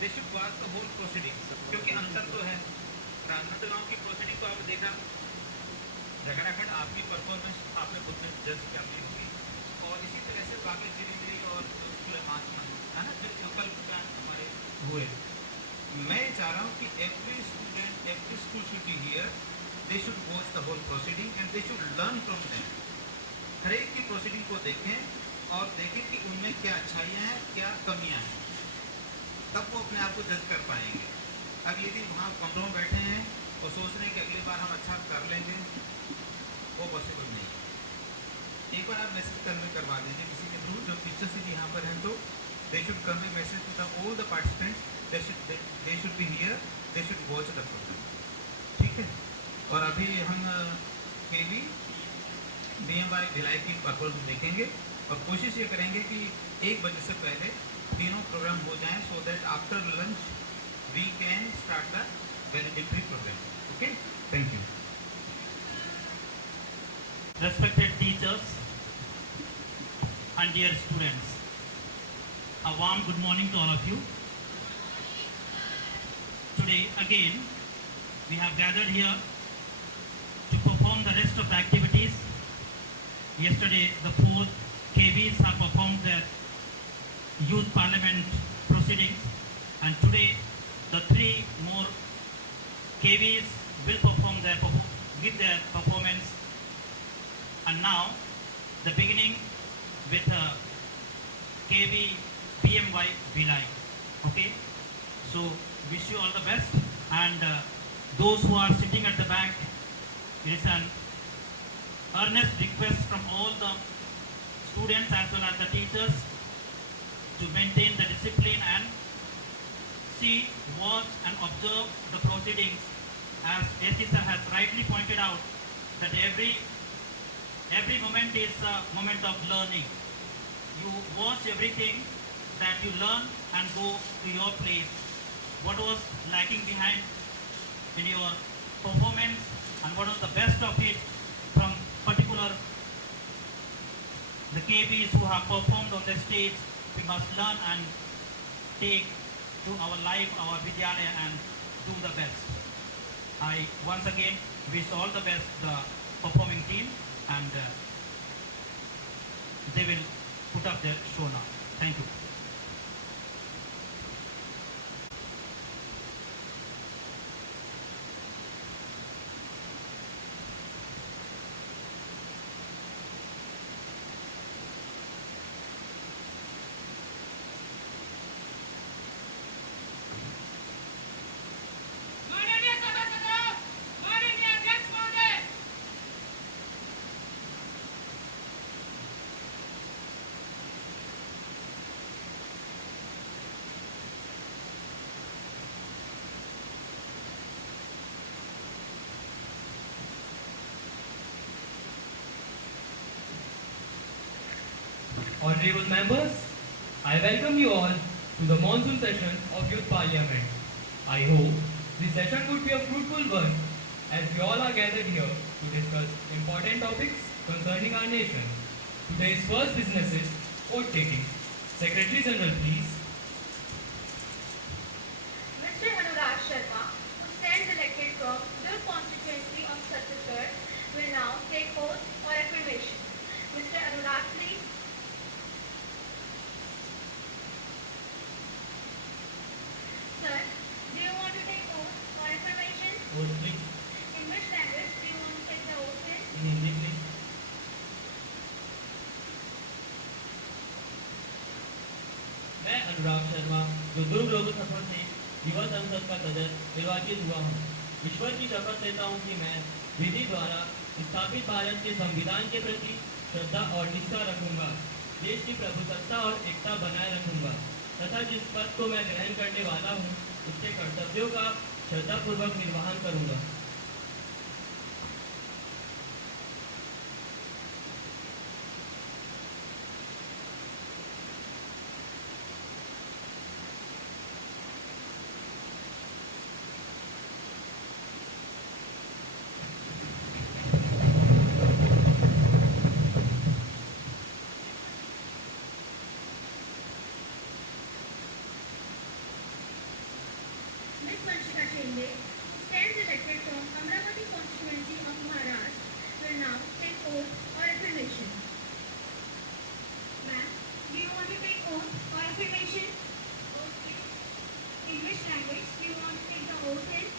They should watch the whole proceeding, क्योंकि अंतर तो है। राजनांदगांव की प्रोसीडिंग को आपने देखा, झगड़ाखंड आपकी परफॉर्मेंस आपने खुद में जज कर ली होगी, और इसी तरह से बाकी गिरी और सुलेमान है ना, जो कल हमारे हुए। मैं चाह रहा हूँ कि every student, every school should be here, they should watch the whole proceeding and they should learn from them. हर एक की प्रोसीडिंग को देखें और देखें कि उनमें क्या अच्छाइयाँ हैं, क्या कमियाँ हैं, तब वो अपने आप को जज कर पाएंगे। अब यदि वहाँ कमरों में बैठे हैं और सोच रहे हैं कि अगली बार हम अच्छा कर लेंगे, वो पॉसिबल नहीं है। एक बार आप मैसेज कन्वे करवा दीजिए किसी के थ्रू, जो टीचर्स यदि यहाँ पर हैं तो they should convey message to the all the participants, they should be here, they should watch the programme. ठीक है। और अभी हम केवी BMY भिलाई की परफॉर्मेंस देखेंगे और कोशिश ये करेंगे कि 1 बजे से पहले तीनों प्रोग्राम हो जाएं, so that after lunch we can start the validity programme. Okay, thank you. Respected teachers and dear students, a warm good morning to all of you. Today again we have gathered here to perform the rest of the activities. Yesterday the 4th KVs have performed their youth parliament proceedings, and today the 3 more KVs will perform with their performance. And now the beginning with KV BMY Bhilai. Okay, so wish you all the best, and those who are sitting at the back, it is an earnest request from all the students as well as the teachers to maintain the discipline and see, watch and observe the proceedings, as AC sir has rightly pointed out that every moment is a moment of learning. You watch everything that you learn and go to your place. What was lacking behind in your performance and what was the best of it from particular the KVs who have performed on the stage, we must learn and take to our life, our Vidyalaya, and do the best. I once again wish all the best the performing team, and they will put up their show now. Thank you. Honorable members, I welcome you all to the monsoon session of Youth Parliament. I hope this session would be a fruitful one, as we all are gathered here to discuss important topics concerning our nation. Today's first business is vote taking. Secretary General, please. Mr. Anurag Sharma, who stands elected from your constituency of Chhattisgarh, will now take oath or affirmation. Mr. Anurag, please. Sir, do you want to take oath or affirmation? Oath, please. In which language do you want to take the oath in? In Hindi, please. मैं अनुराग शर्मा, जो दुर्ग लोकसभा से युवा संसद का सदस्य निर्वाचित हुआ हूँ, ईश्वर की शपथ लेता हूँ कि मैं विधि द्वारा स्थापित भारत के संविधान के प्रति श्रद्धा और निष्ठा रखूंगा, देश की प्रभुसत्ता और एकता बनाए रखूंगा तथा जिस पद को मैं ग्रहण करने वाला हूँ उसके कर्तव्यों का श्रद्धापूर्वक निर्वहन करूंगा। Ms. Vanshika Shende, who stands elected from Amravati constituency of Maharashtra, will now take oath or affirmation. Ma'am, do you want to take oath or affirmation? Okay. In which language do you want to take the oath in?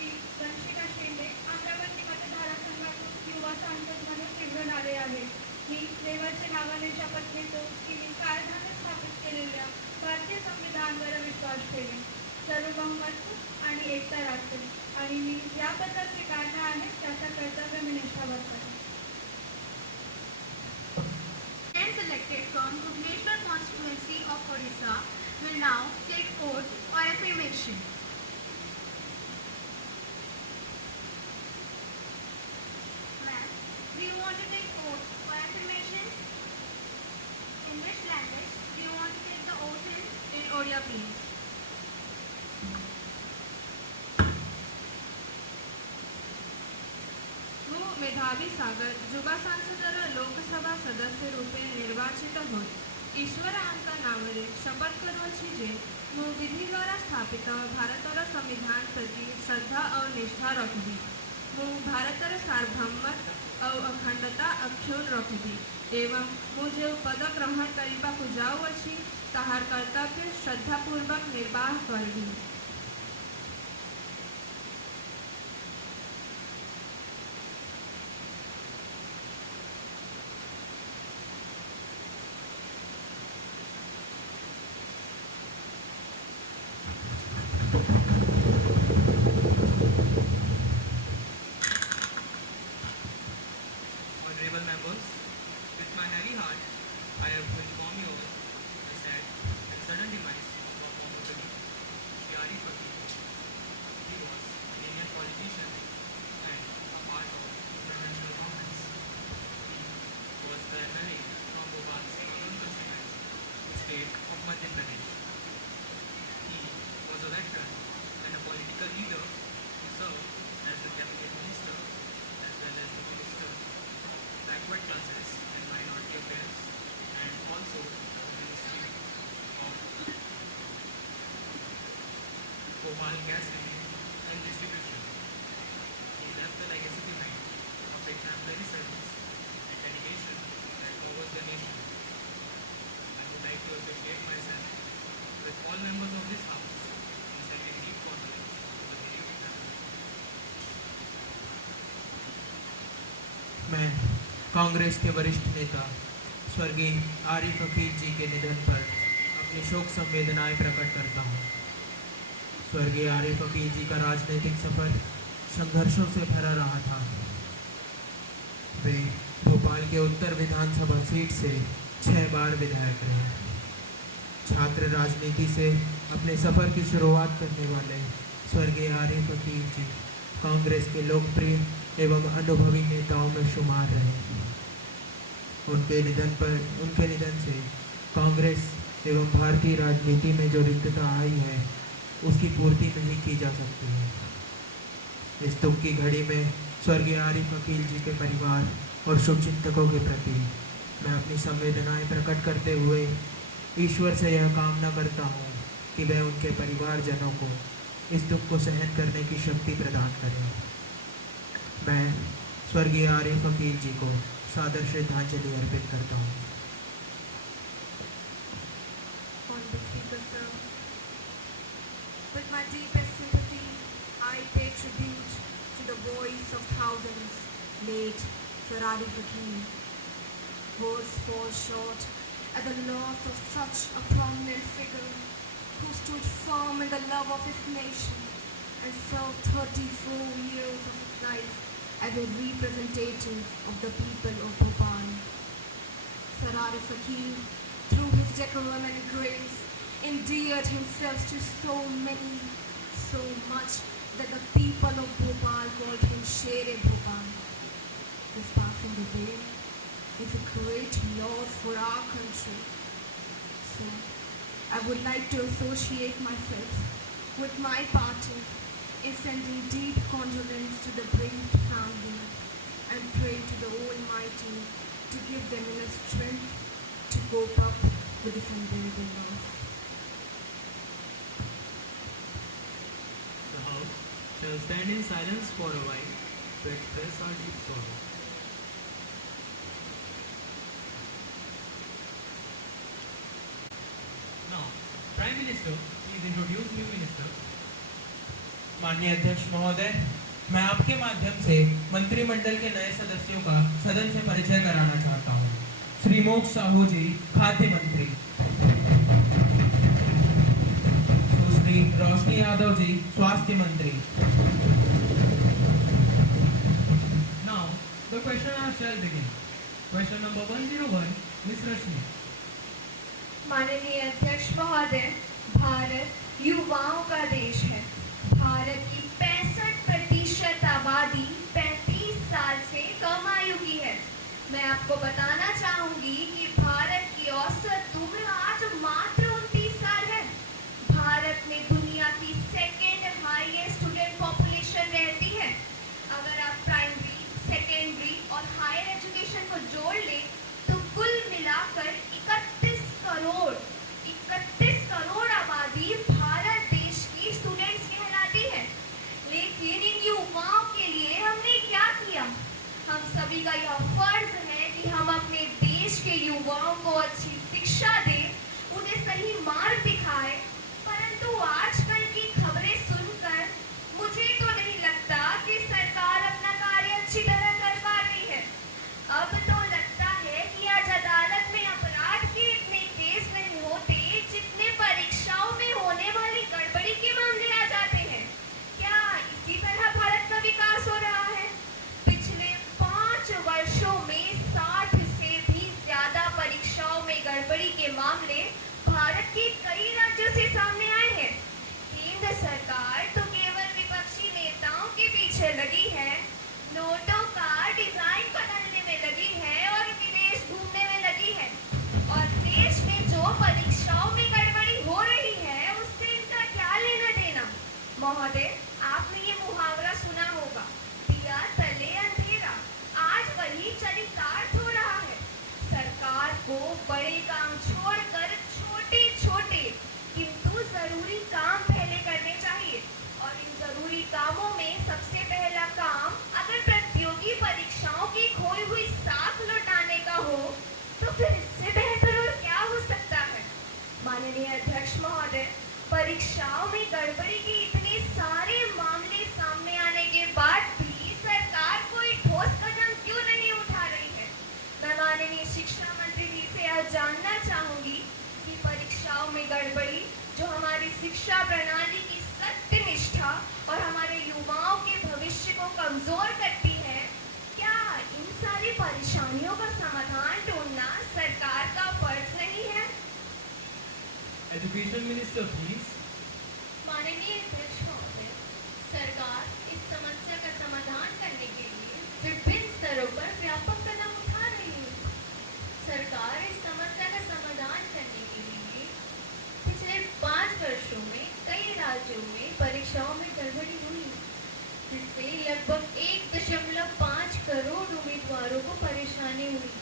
मी वंशिका शेंडे अमरावती मतदारसंघातून युवा सांसद म्हणून निवडून आले आहे. मी देवाच्या नावाने शपथ घेतो की मी कायद्याने स्थापित केलेल्या भारतीय संविधानावर विश्वास ठेवेन, सार्वभौमत्व आणि एकता राखेन आणि मी याबद्दल स्वीकारणार आहे त्याचा कर्तव्य मी निष्ठावत करेन. Friends elected from Bhubaneswar constituency of Odisha will now take oath or affirmation. Ma'am, do you want to take oath or affirmation? In which language do you want to take the oath in? In Odia, please. ମୁଁ मेधावी सागर ଯୁବା ସାଂସଦର ଲୋକସଭା ସଦସ୍ୟ ରୂପେ ନିର୍ବାଚିତ ହୋଇ ଈଶ୍ୱରଙ୍କ ନାମରେ ଶପଥ କରୁଅଛି ଯେ ମୁଁ ବିଧି ଦ୍ୱାରା ସ୍ଥାପିତ ଭାରତର ସମ୍ବିଧାନ ପ୍ରତି ଶ୍ରଦ୍ଧା ଓ ନିଷ୍ଠା ରଖିବି। ମୁଁ ଭାରତର ସାର୍ବଭୌମତ୍ୱ ଆଉ ଅଖଣ୍ଡତା ଅକ୍ଷୁଣ୍ଣ ରଖିବି ଏବଂ ମୁଁ ଯେଉଁ ପଦ ଗ୍ରହଣ କରିବାକୁ ଯାଉଅଛି ତାହାର କର୍ତ୍ତବ୍ୟ ଶ୍ରଦ୍ଧାପୂର୍ବକ ନିର୍ବାହ କରିବି। Honorable members, with my heavy heart, I have to inform you all the sad and sudden demise of our former colleague, Shri Arif Fakir. He was an Indian politician and a part of international Congress. He was the MLA from Bhopal's northern constituency, the state of Madhya Pradesh. He was a veteran and a political leader who served as the cabinet minister as well as the minister backward classes and minority affairs, and also the Ministry of Bhopal Gas and Distribution. He left a legacy behind of exemplary service and dedication that powers the nation. I would like to associate myself with all members of this House in sending deep condolence to the bereaved family. मैं कांग्रेस के वरिष्ठ नेता स्वर्गीय आरिफ फकीर जी के निधन पर अपनी शोक संवेदनाएं प्रकट करता हूं। स्वर्गीय आरिफ फकीर जी का राजनीतिक सफर संघर्षों से भरा रहा था। वे भोपाल के उत्तर विधानसभा सीट से 6 बार विधायक रहे। छात्र राजनीति से अपने सफर की शुरुआत करने वाले स्वर्गीय आरिफ फकीर जी कांग्रेस के लोकप्रिय एवं अनुभवी नेताओं में शुमार रहे। उनके निधन से कांग्रेस एवं भारतीय राजनीति में जो रिक्तता आई है उसकी पूर्ति नहीं की जा सकती है। इस दुख की घड़ी में स्वर्गीय आरिफ फकीर जी के परिवार और शुभचिंतकों के प्रति मैं अपनी संवेदनाएं प्रकट करते हुए ईश्वर से यह कामना करता हूँ कि वह उनके परिवारजनों को इस दुख को सहन करने की शक्ति प्रदान करें। मैं स्वर्गीय आरिफ फकीर जी को सादर श्रद्धांजलि अर्पित करता हूँ। Honorable Speaker, sir, with my deepest sympathy, I pay tribute to the voice of thousands, late Sir Arif Fakir. Words fall short at the loss of such a prominent figure who stood firm in the love of his nation and served 34 years of his life as a representative of the people of Bhopal. Sir Arif Fakir, through his decorum and grace, endeared himself to so many, so much that the people of Bhopal called him Shere Bhopal. His passing away is a great loss for our country. So, I would like to associate myself with my party in sending deep condolence to the bereaved family and pray to the Almighty to give them inner strength to cope up with the unbearable loss. The House shall stand in silence for a while to express our deep sorrow. Now, Prime Minister, please introduce new ministers. माननीय अध्यक्ष महोदय, मैं आपके माध्यम से मंत्रिमंडल के नए सदस्यों का सदन से परिचय कराना चाहता हूँ। श्री मोक्ष साहू जी, खाद्य मंत्री। सुश्री रोशनी यादव जी, स्वास्थ्य मंत्री। Now, the question hour shall begin. Question number 101, Ms. Rashmi. माननीय अध्यक्ष महोदय, भारत युवाओं का देश है। भारत की 65% आबादी 35 साल से कम आयु की है। मैं आपको बताना चाहूंगी कि भारत की औसत उम्र आज मात्र 29 साल है। भारत में दुनिया की सेकेंड हाईएस्ट स्टूडेंट पॉपुलेशन रहती है। अगर आप प्राइमरी, सेकेंडरी और हायर एजुकेशन को जोड़ लें तो कुल मिलाकर 31 करोड़ आबादी भारत देश की स्टूडेंट्स कहलाती है। लेकिन इन युवाओं के लिए हमने क्या किया? हम सभी का यह फर्ज है कि हम अपने देश के युवाओं को अच्छी शिक्षा दें, उन्हें सही मार्ग दिखाएं। परंतु आजकल की खबरें सुनकर मुझे तो नहीं लगता कि सरकार अपना कार्य अच्छी तरह कर पा रही है। अब तो लगता है कि आज अदालत में अपराध के इतने केस नहीं होते जितने परीक्षाओं में होने वाली गड़बड़ी के मामले आ जाते हैं। क्या इसी तरह भारत का विकास हो रहा है? पिछले 5 वर्षों में 60 से भी ज्यादा परीक्षाओं में गड़बड़ी के मामले भारत के कई राज्यों से सामने आए हैं। केंद्र सरकार तो केवल विपक्षी नेताओं के पीछे लगी है, नोटों का डिजाइन बदलने में लगी है और विदेश घूमने में लगी है। और देश में जो परीक्षाओं में गड़बड़ी हो रही है उससे इनका क्या लेना देना? महोदय, आपने ये मुहावरा सुना होगा, दिया तले अंधेरा। आज वही चरितार्थ हो रहा है। सरकार को बड़े काम छोड़कर छोटे-छोटे किंतु जरूरी काम पहले करने चाहिए। और इन जरूरी कामों में सबसे पहला काम अगर प्रतियोगी परीक्षाओं की खोई हुई साख लौटाने का हो तो फिर इससे बेहतर और क्या हो सकता है? माननीय अध्यक्ष महोदय, परीक्षाओं में गड़बड़ी के इतने सारे मामले सामने आने के बाद भी सरकार कोई ठोस कदम क्यों नहीं उठा रही है? मैं माननीय शिक्षा मंत्री जी से यह जानना चाहूंगी कि परीक्षाओं में गड़बड़ी जो हमारी शिक्षा प्रणाली की सत्यनिष्ठा और हमारे युवाओं के भविष्य को कमजोर करती है, क्या इन सारी परेशानियों का समाधान ढूंढना सरकार का फर्ज नहीं है? Education Minister, please. माननीय अध्यक्ष महोदय, सरकार इस समस्या का समाधान करने के लिए विभिन्न स्तरों पर व्यापक कदम उठा रही है। सरकार इस समस्या का समाधान करने के लिए पिछले 5 वर्षों में कई राज्यों में परीक्षाओं में गड़बड़ी हुई, जिससे लगभग 1.5 करोड़ उम्मीदवारों को परेशानी हुई।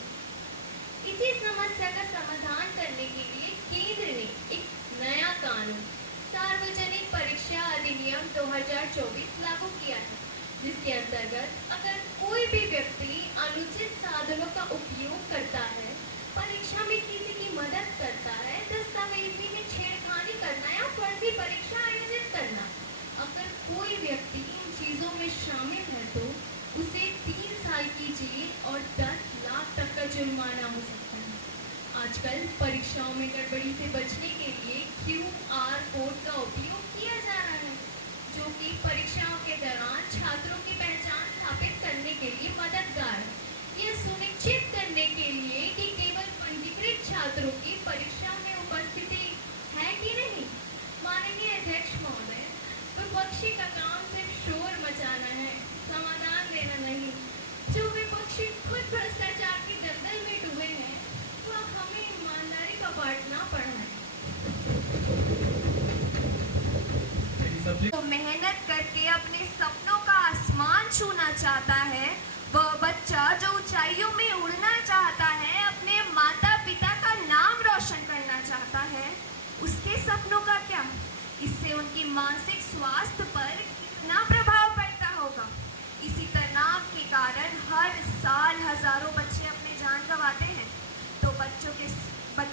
इसी समस्या का समाधान करने के लिए केंद्र ने एक नया कानून सार्वजनिक परीक्षा अधिनियम 2024 लागू किया है, जिसके अंतर्गत अगर कोई भी व्यक्ति अनुचित साधनों का उपयोग करता है, परीक्षा में किसी की मदद करता है, दस्तावेजी में छेड़खानी करना या फर्जी परीक्षा आयोजित करना, अगर कोई व्यक्ति इन चीजों में शामिल है तो उसे 3 साल की जेल और 10 लाख तक का जुर्माना हो सकता है। आजकल परीक्षाओं में गड़बड़ी से बचने के लिए QR कोड का उपयोग किया जा रहा है, जो कि परीक्षाओं के दौरान छात्रों की पहचान स्थापित करने के लिए मददगार है। यह सुनिश्चित करने के लिए कि केवल पंजीकृत छात्रों की परीक्षा में उपस्थिति है कि नहीं। माननीय अध्यक्ष महोदय, विपक्षी का काम सिर्फ शोर मचाना है, समाधान देना नहीं। जो विपक्षी खुद भ्रष्टाचार के दलदल में डूबे हैं, वह हमें ईमानदारी का पाठ ना पढ़ाएं। तो मेहनत करके अपने सपनों का आसमान छूना चाहता है, वह बच्चा जो ऊंचाइयों में उड़ना चाहता है, अपने माता पिता का नाम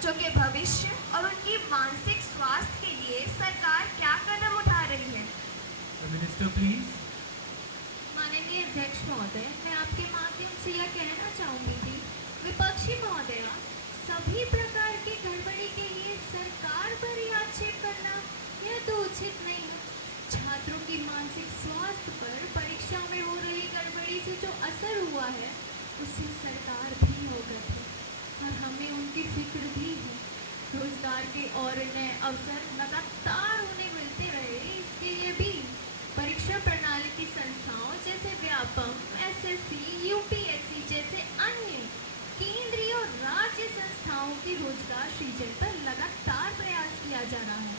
बच्चों के भविष्य और उनकी मानसिक स्वास्थ्य के लिए सरकार क्या कदम उठा रही है? The Minister, please. माननीय अध्यक्ष महोदय, मैं आपके माध्यम से यह कहना चाहूंगी कि विपक्षी महोदय, सभी प्रकार की गड़बड़ी के लिए सरकार पर ही आक्षेप करना यह तो उचित नहीं है। छात्रों की मानसिक स्वास्थ्य पर परीक्षा में हो रही गड़बड़ी से जो असर हुआ है उससे सरकार भी अवगत है और हमें उनकी फिक्र भी है। रोजगार के और नए अवसर लगातार उन्हें मिलते रहे, इसके लिए भी परीक्षा प्रणाली की संस्थाओं जैसे व्यापम, एसएससी, यूपीएससी जैसे अन्य केंद्रीय और राज्य संस्थाओं की रोजगार सृजन पर लगातार प्रयास किया जा रहा है।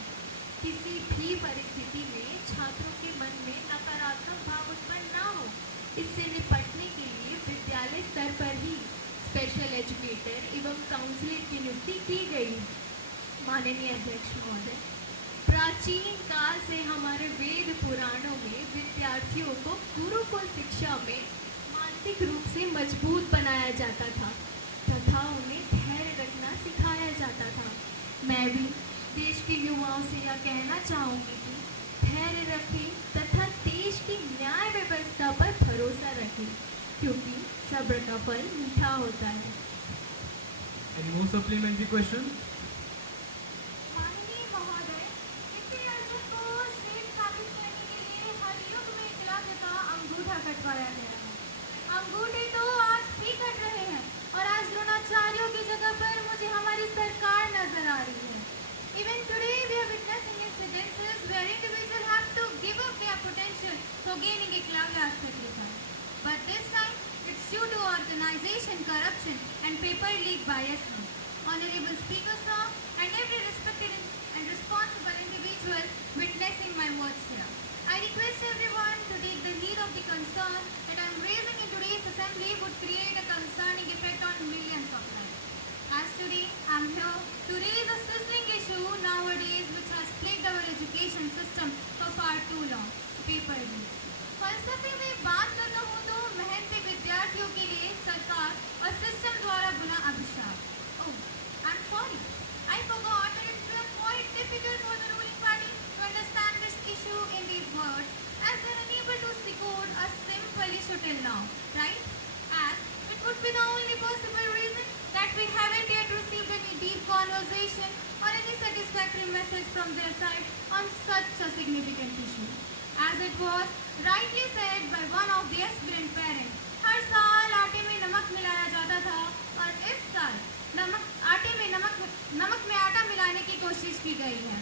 किसी भी परिस्थिति में छात्रों के मन में नकारात्मक भाव उत्पन्न ना हो, इससे निपटने के लिए विद्यालय स्तर पर ही स्पेशल एजुकेटर एवं काउंसलर की नियुक्ति की गई है। माननीय अध्यक्ष महोदय, प्राचीन काल से हमारे वेद पुराणों में विद्यार्थियों को गुरुकुल शिक्षा में मानसिक रूप से मजबूत बनाया जाता था तथा उन्हें धैर्य रखना सिखाया जाता था। मैं भी देश के युवाओं से यह कहना चाहूँगी कि धैर्य रखें तथा देश की न्याय व्यवस्था पर भरोसा रखें, क्योंकि सब्र का फल मीठा होता है। Any more supplementary question? माननीय महोदय, इसी अर्जुन को श्रेष्ठ साबित करने के लिए हर युग में एकलव्य का अंगूठा कटवाया गया है। अंगूठे तो आज भी कट रहे हैं और आज द्रोणाचार्यों की जगह पर मुझे हमारी सरकार नजर आ रही है। Even today we are witnessing incidences where individuals have to give up their potential for gaining eklavya certificate. But this time it's due to organization corruption and paper leak bias. Honorable Speaker sir and every respected and responsible individual witnessing my words here, I request everyone to take the heed of the concern that I am raising in today's assembly would create a concerning effect on millions of lives. As today I am here to raise a sizzling issue nowadays which has plagued our education system for far too long, paper leaks. फलसफे में बात करना हो तो मेहनती विद्यार्थियों के लिए सरकार और सिस्टम द्वारा बुना अभिशाप। Oh, I'm sorry. I forgot that it's quite difficult for the ruling party to understand this issue in these words, as they're unable to decode a simple issue till now, right? As it would be the only possible reason that we haven't yet received any deep conversation or any satisfactory message from their side on such a significant issue. As it was rightly said by one of the aspirant parents, हर साल आटे में नमक मिलाया जाता था और इस साल आटे में नमक में आटा मिलाने की कोशिश की गई है।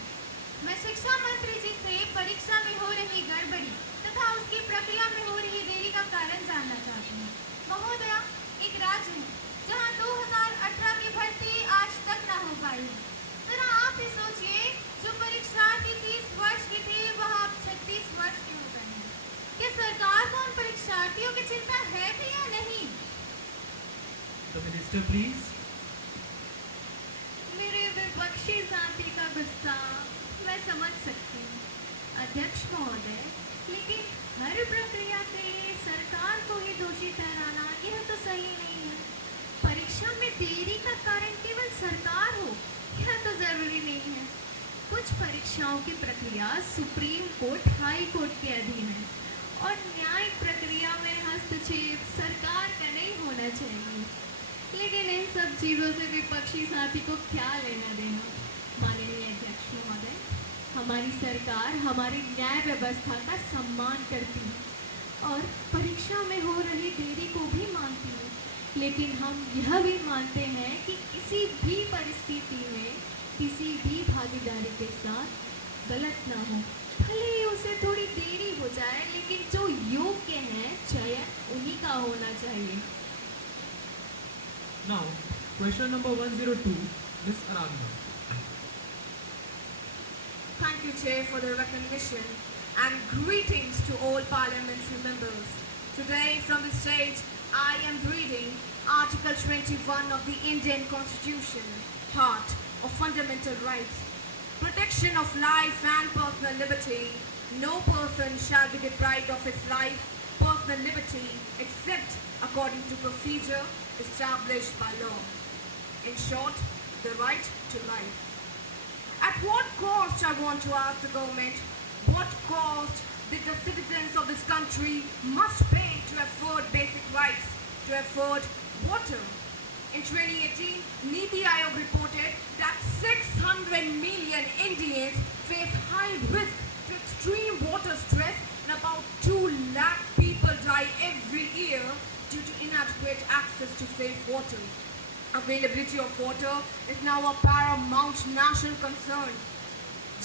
मैं शिक्षा मंत्री जी से परीक्षा में हो रही गड़बड़ी तथा उसकी प्रक्रिया में हो रही देरी का कारण जानना चाहती हूँ। महोदया, एक राज्य है जहाँ 2018 की भर्ती आज तक ना हो पाई है। जरा आप ही सोचिए, जो परीक्षार्थी 30 वर्ष के थे वह अब 36 वर्ष के हो गए हैं। क्या सरकार को उन परीक्षार्थियों की चिंता है भी या नहीं? The Minister, please. मेरे विपक्षी साथी का गुस्सा मैं समझ सकती हूँ अध्यक्ष महोदय, लेकिन हर प्रक्रिया के लिए सरकार को ही दोषी ठहराना यह तो सही नहीं है। परीक्षा में देरी का कारण केवल सरकार हो यह तो जरूरी नहीं है। कुछ परीक्षाओं की प्रक्रिया सुप्रीम कोर्ट, हाई कोर्ट के अधीन है और न्यायिक प्रक्रिया में हस्तक्षेप सरकार का नहीं होना चाहिए। लेकिन इन सब चीज़ों से विपक्षी साथी को क्या लेना देना? माननीय अध्यक्ष महोदय, हमारी सरकार हमारी न्याय व्यवस्था का सम्मान करती है और परीक्षा में हो रही देरी को भी मानती है, लेकिन हम यह भी मानते हैं कि किसी भी परिस्थिति में किसी भी भागीदारी के साथ गलत ना हो, भले ही उसे थोड़ी देरी हो जाए, लेकिन जो योग्य हैं चयन उन्हीं का होना चाहिए। Now, question number 102, Ms. Aradhana. Thank you, Chair, for the recognition and greetings to all parliamentary members. Today, from the stage, I am reading Article 21 of the Indian Constitution, Part of Fundamental Rights. Protection of life and personal liberty. No person shall be deprived of his life, personal liberty, except according to procedure established by law. In short, the right to life. At what cost, I want to ask the government, what cost did the citizens of this country must pay to afford basic rights, to afford water? In 2018, Niti Aayog reported that 600 million Indians face high risk to extreme water stress and about 2 lakh people die every year due to inadequate access to safe water. Availability of water is now a paramount national concern.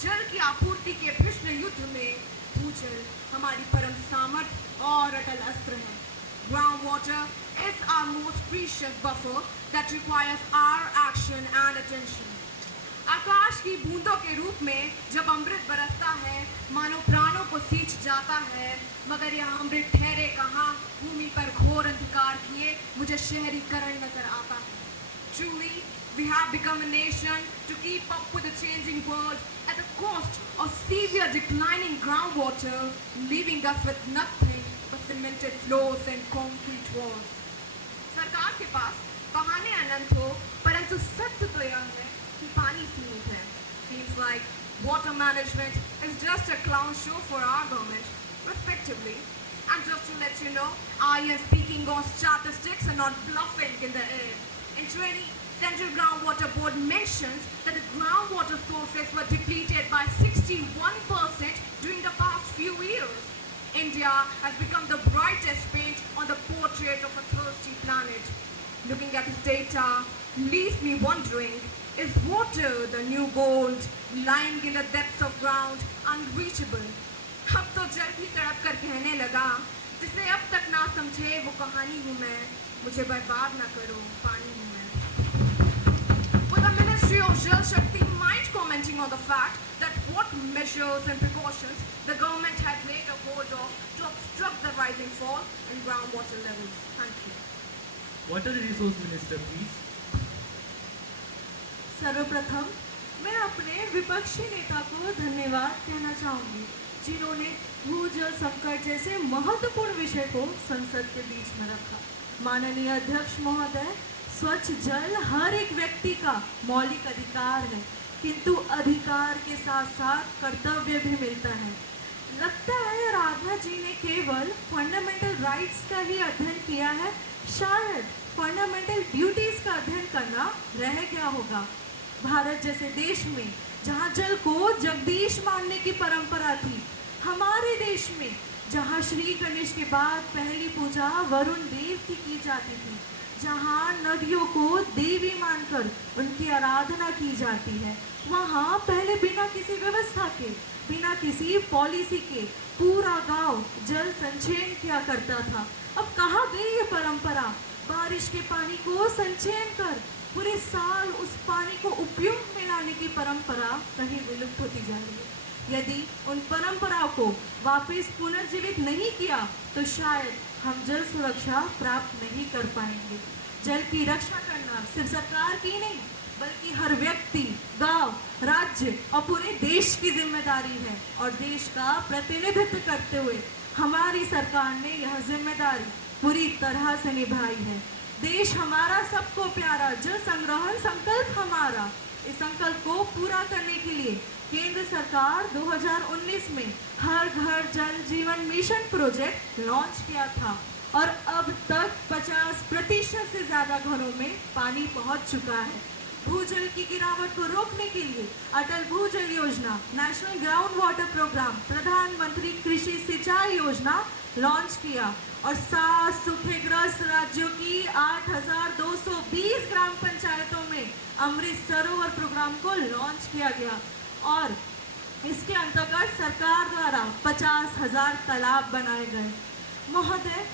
जल की आपूर्ति के भीषण युद्ध में भूजल हमारी परम सामर्थ और अटल अस्त्र है. Groundwater is our most precious buffer that requires our action and attention. आकाश की बूंदों के रूप में जब अमृत बरसता है, मानो प्राणों को सींच जाता है, मगर यह अमृत ठहरे कहाँ, भूमि पर घोर अंधकार किए मुझे शहरीकरण नजर आता है. Truly, we have become a nation to keep up with the changing world at the cost of severe declining groundwater, leaving us with nothing but cemented floors and concrete walls. सरकार के पास बहाने अनंत हो, परंतु सत्य तो यह है कि पानी सीमित है. Seems like water management is just a clown show for our government, respectively. And just to let you know, I am speaking on statistics and not bluffing in the air. In 20, Central Groundwater Board mentions that the groundwater sources were depleted by 61% during the past few years. India has become the brightest paint on the portrait of a thirsty planet. Looking at this data leaves me wondering, is water the new gold, lying in the depths of ground, unreachable? अब तो जल भी तड़प कर कहने लगा, जिसे अब तक ना समझे वो कहानी हूँ मैं, मुझे बर्बाद ना करो, पानी हूँ मैं. With the Ministry of Jal Shakti mind commenting on the fact that what measures and precautions the government had laid a hold of to obstruct the rising fall in groundwater levels. Thank you. Water Resource Minister, please. सर्वप्रथम मैं अपने विपक्षी नेता को धन्यवाद कहना चाहूँगी, जिन्होंने भूजल संकट जैसे महत्वपूर्ण विषय को संसद के बीच में रखा. माननीय अध्यक्ष महोदय, स्वच्छ जल हर एक व्यक्ति का मौलिक अधिकार है, किंतु अधिकार के साथ साथ कर्तव्य भी मिलता है. लगता है आराधना जी ने केवल फंडामेंटल राइट्स का ही अध्ययन किया है, शायद फंडामेंटल ड्यूटीज का अध्ययन करना रह गया होगा. भारत जैसे देश में जहाँ जल को जगदीश मानने की परंपरा थी, हमारे देश में जहाँ श्री गणेश के बाद पहली पूजा वरुण देव की जाती थी, जहाँ नदियों को देवी मानकर उनकी आराधना की जाती है, वहाँ पहले बिना किसी व्यवस्था के, बिना किसी पॉलिसी के पूरा गांव जल संचयन किया करता था. अब कहाँ गई ये परंपरा? बारिश के पानी को संचयन कर पूरे साल उस पानी को उपयोग में लाने की परंपरा कहीं विलुप्त होती जा रही है. यदि उन परंपराओं को वापस पुनर्जीवित नहीं किया तो शायद हम जल सुरक्षा प्राप्त नहीं कर पाएंगे. जल की रक्षा करना सिर्फ सरकार की नहीं, बल्कि हर व्यक्ति, गांव, राज्य और पूरे देश की जिम्मेदारी है. और देश का प्रतिनिधित्व करते हुए हमारी सरकार ने यह जिम्मेदारी पूरी तरह से निभाई है. देश हमारा, सबको प्यारा, जल संग्रहण संकल्प हमारा. इस संकल्प को पूरा करने के लिए केंद्र सरकार 2019 में हर घर जल जीवन मिशन प्रोजेक्ट लॉन्च किया था और अब तक 50% से ज़्यादा घरों में पानी पहुंच चुका है. भूजल की गिरावट को रोकने के लिए अटल भूजल योजना, नेशनल ग्राउंड वाटर प्रोग्राम, प्रधानमंत्री कृषि सिंचाई योजना लॉन्च किया और 7 सूखेग्रस्त राज्यों की 8,220 ग्राम पंचायतों में अमृत सरोवर प्रोग्राम को लॉन्च किया गया और इसके अंतर्गत सरकार द्वारा 50,000 तालाब बनाए गए. महोदय,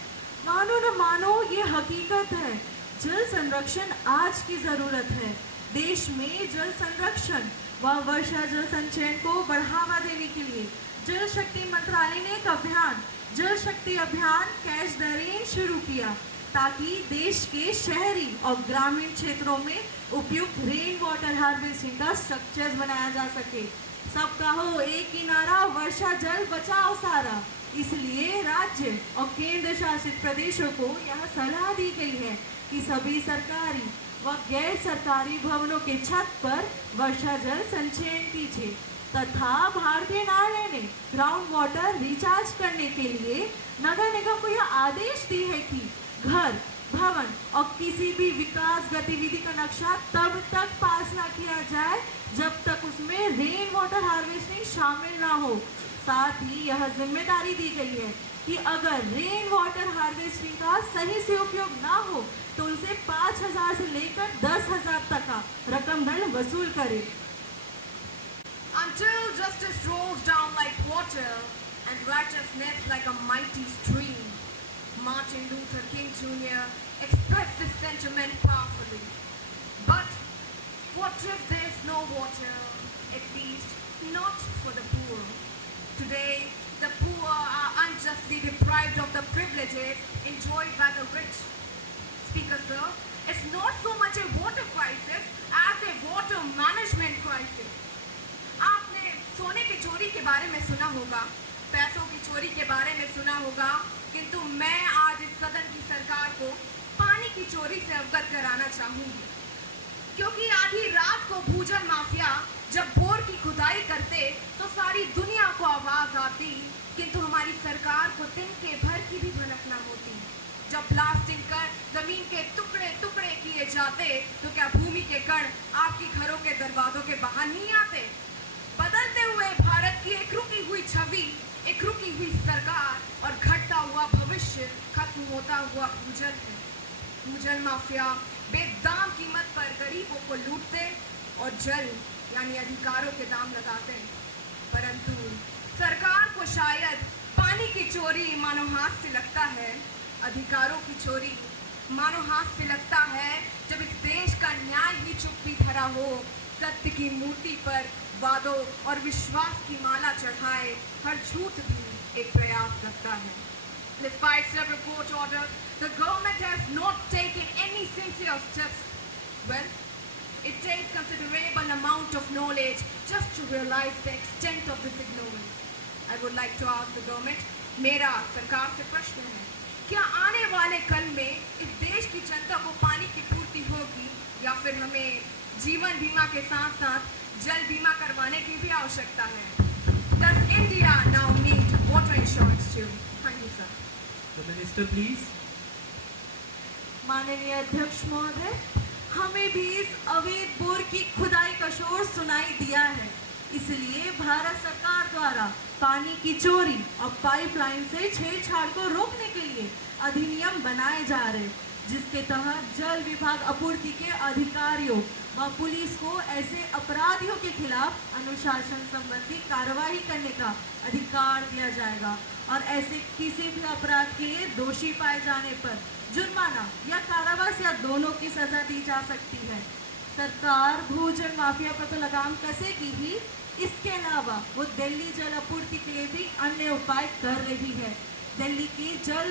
मानो न मानो ये हकीकत है, जल संरक्षण आज की ज़रूरत है. देश में जल संरक्षण व वर्षा जल संचयन को बढ़ावा देने के लिए जल शक्ति मंत्रालय ने एक अभियान, जल शक्ति अभियान कैच द रेन शुरू किया ताकि देश के शहरी और ग्रामीण क्षेत्रों में उपयुक्त रेन वाटर हार्वेस्टिंग का स्ट्रक्चर्स बनाया जा सके. सबका हो एक ही नारा, वर्षा जल बचाओ सारा. इसलिए राज्य और केंद्र शासित प्रदेशों को यह सलाह दी गई है कि सभी सरकारी व गैर सरकारी भवनों के छत पर वर्षा जल संचयन कीजिए तथा भारतीय न्यायालय ने ग्राउंड वाटर रिचार्ज करने के लिए नगर निगम को यह आदेश दी है कि घर, भवन और किसी भी विकास गतिविधि का नक्शा तब तक पास ना किया जाए जब तक उसमें रेन वाटर हार्वेस्टिंग शामिल ना हो। साथ ही यह जिम्मेदारी दी गई है कि अगर रेन वाटर हार्वेस्टिंग का सही से उपयोग ना हो तो उनसे 5,000 से लेकर 10,000 तक का रकम दंड वसूल करे। Until justice rolls down like water and righteousness like a mighty stream, Martin Luther King Jr. expressed this sentiment powerfully. But what if there's no water, at least not for the poor? Today, the poor are unjustly deprived of the privileges enjoyed by the rich. Speaker sir, it's not so much a water crisis as a water management crisis. आपने सोने की चोरी के बारे में सुना होगा, पैसों की चोरी के बारे में सुना होगा, किंतु मैं आज इस सदन की सरकार को पानी की चोरी से अवगत कराना चाहूंगी। क्योंकि आधी रात को भूजल माफिया जब बोर की खुदाई करते तो सारी दुनिया को आवाज आती, किंतु हमारी सरकार को दिन के भर की भी भनक न होती। जब ब्लास्टिंग कर जमीन के टुकड़े टुकड़े किए जाते तो क्या भूमि के कण आपकी घरों के दरवाजों के बाहर नहीं आते? बदलते हुए भारत की एक रुकी हुई छवि, एक रुकी हुई सरकार और घटता हुआ भविष्य खत्म होता हुआ भूजल है। भूजल माफिया बेदाम कीमत पर गरीबों को लूटते और जल यानी अधिकारों के दाम लगाते, परंतु सरकार को शायद पानी की चोरी मानो हाथ से लगता है, अधिकारों की चोरी मानो हाथ से लगता है जब इस देश का न्याय ही चुप्पी धरा हो, सत्य की मूर्ति पर वादों और विश्वास की माला चढ़ाए हर झूठ भी एक प्रयास रखता है। Despite several court orders, the government has not taken any sincere steps. Well, it takes considerable amount of knowledge just to realize the extent of this ignorance. I would like to ask the government, मेरा सरकार से प्रश्न है, क्या आने वाले कल में इस देश की जनता को पानी की पूर्ति होगी या फिर हमें जीवन बीमा के साथ साथ जल बीमा करवाने की भी आवश्यकता है? Does India now need water insurance too? Thank you, sir. The minister, please. माननीय अध्यक्ष महोदय, हमें भी इस अवैध बोर की खुदाई का शोर सुनाई दिया है, इसलिए भारत सरकार द्वारा पानी की चोरी और पाइपलाइन से छेड़छाड़ को रोकने के लिए अधिनियम बनाए जा रहे, जिसके तहत जल विभाग आपूर्ति के अधिकारियों व पुलिस को ऐसे अपराधियों के खिलाफ अनुशासन संबंधी कार्रवाई करने का अधिकार दिया जाएगा और ऐसे किसी भी अपराध के लिए दोषी पाए जाने पर जुर्माना या कारावास या दोनों की सजा दी जा सकती है। सरकार भूजल माफिया पर तो लगाम कसेगी ही, इसके अलावा वो दिल्ली जल आपूर्ति के लिए भी अन्य उपाय कर रही है। दिल्ली जल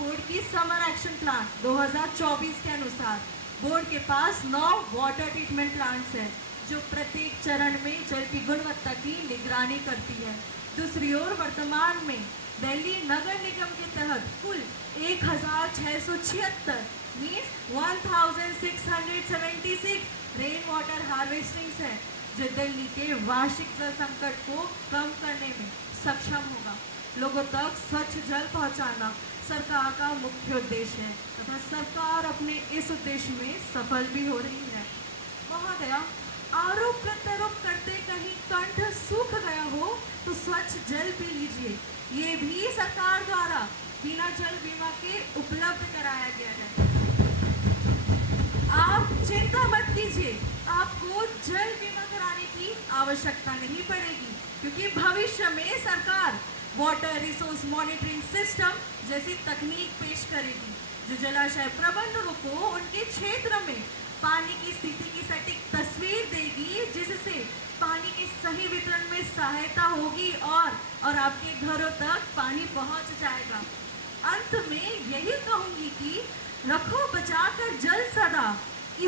बोर्ड की समर एक्शन प्लान 2024 के अनुसार बोर्ड के पास 9 वाटर ट्रीटमेंट प्लांट्स हैं जो प्रत्येक चरण में जल की गुणवत्ता की निगरानी करती है। दूसरी ओर वर्तमान में दिल्ली नगर निगम के तहत कुल 1,676 मीन्स 1,676 रेन वाटर हार्वेस्टिंग्स है जो दिल्ली के वार्षिक जल संकट को कम करने में सक्षम होगा। लोगों तक स्वच्छ जल पहुंचाना सरकार का मुख्य उद्देश्य है तथा सरकार अपने इस उद्देश्य में सफल भी हो रही है। महोदया, आरोप प्रत्यारोप करते कहीं कंठ सूख गया हो तो स्वच्छ जल पी लीजिए, ये भी सरकार द्वारा बिना जल बीमा के उपलब्ध कराया गया है। आप चिंता मत कीजिए, आपको जल बीमा कराने की आवश्यकता नहीं पड़ेगी क्योंकि भविष्य में सरकार वाटर रिसोर्स मॉनिटरिंग सिस्टम जैसी तकनीक पेश करेगी जो जलाशय प्रबंधकों को उनके क्षेत्र में पानी की स्थिति की सटीक तस्वीर देगी, जिससे पानी के सही वितरण में सहायता होगी और आपके घरों तक पानी पहुंच जाएगा। अंत में यही कहूंगी कि रखो बचाकर जल सदा,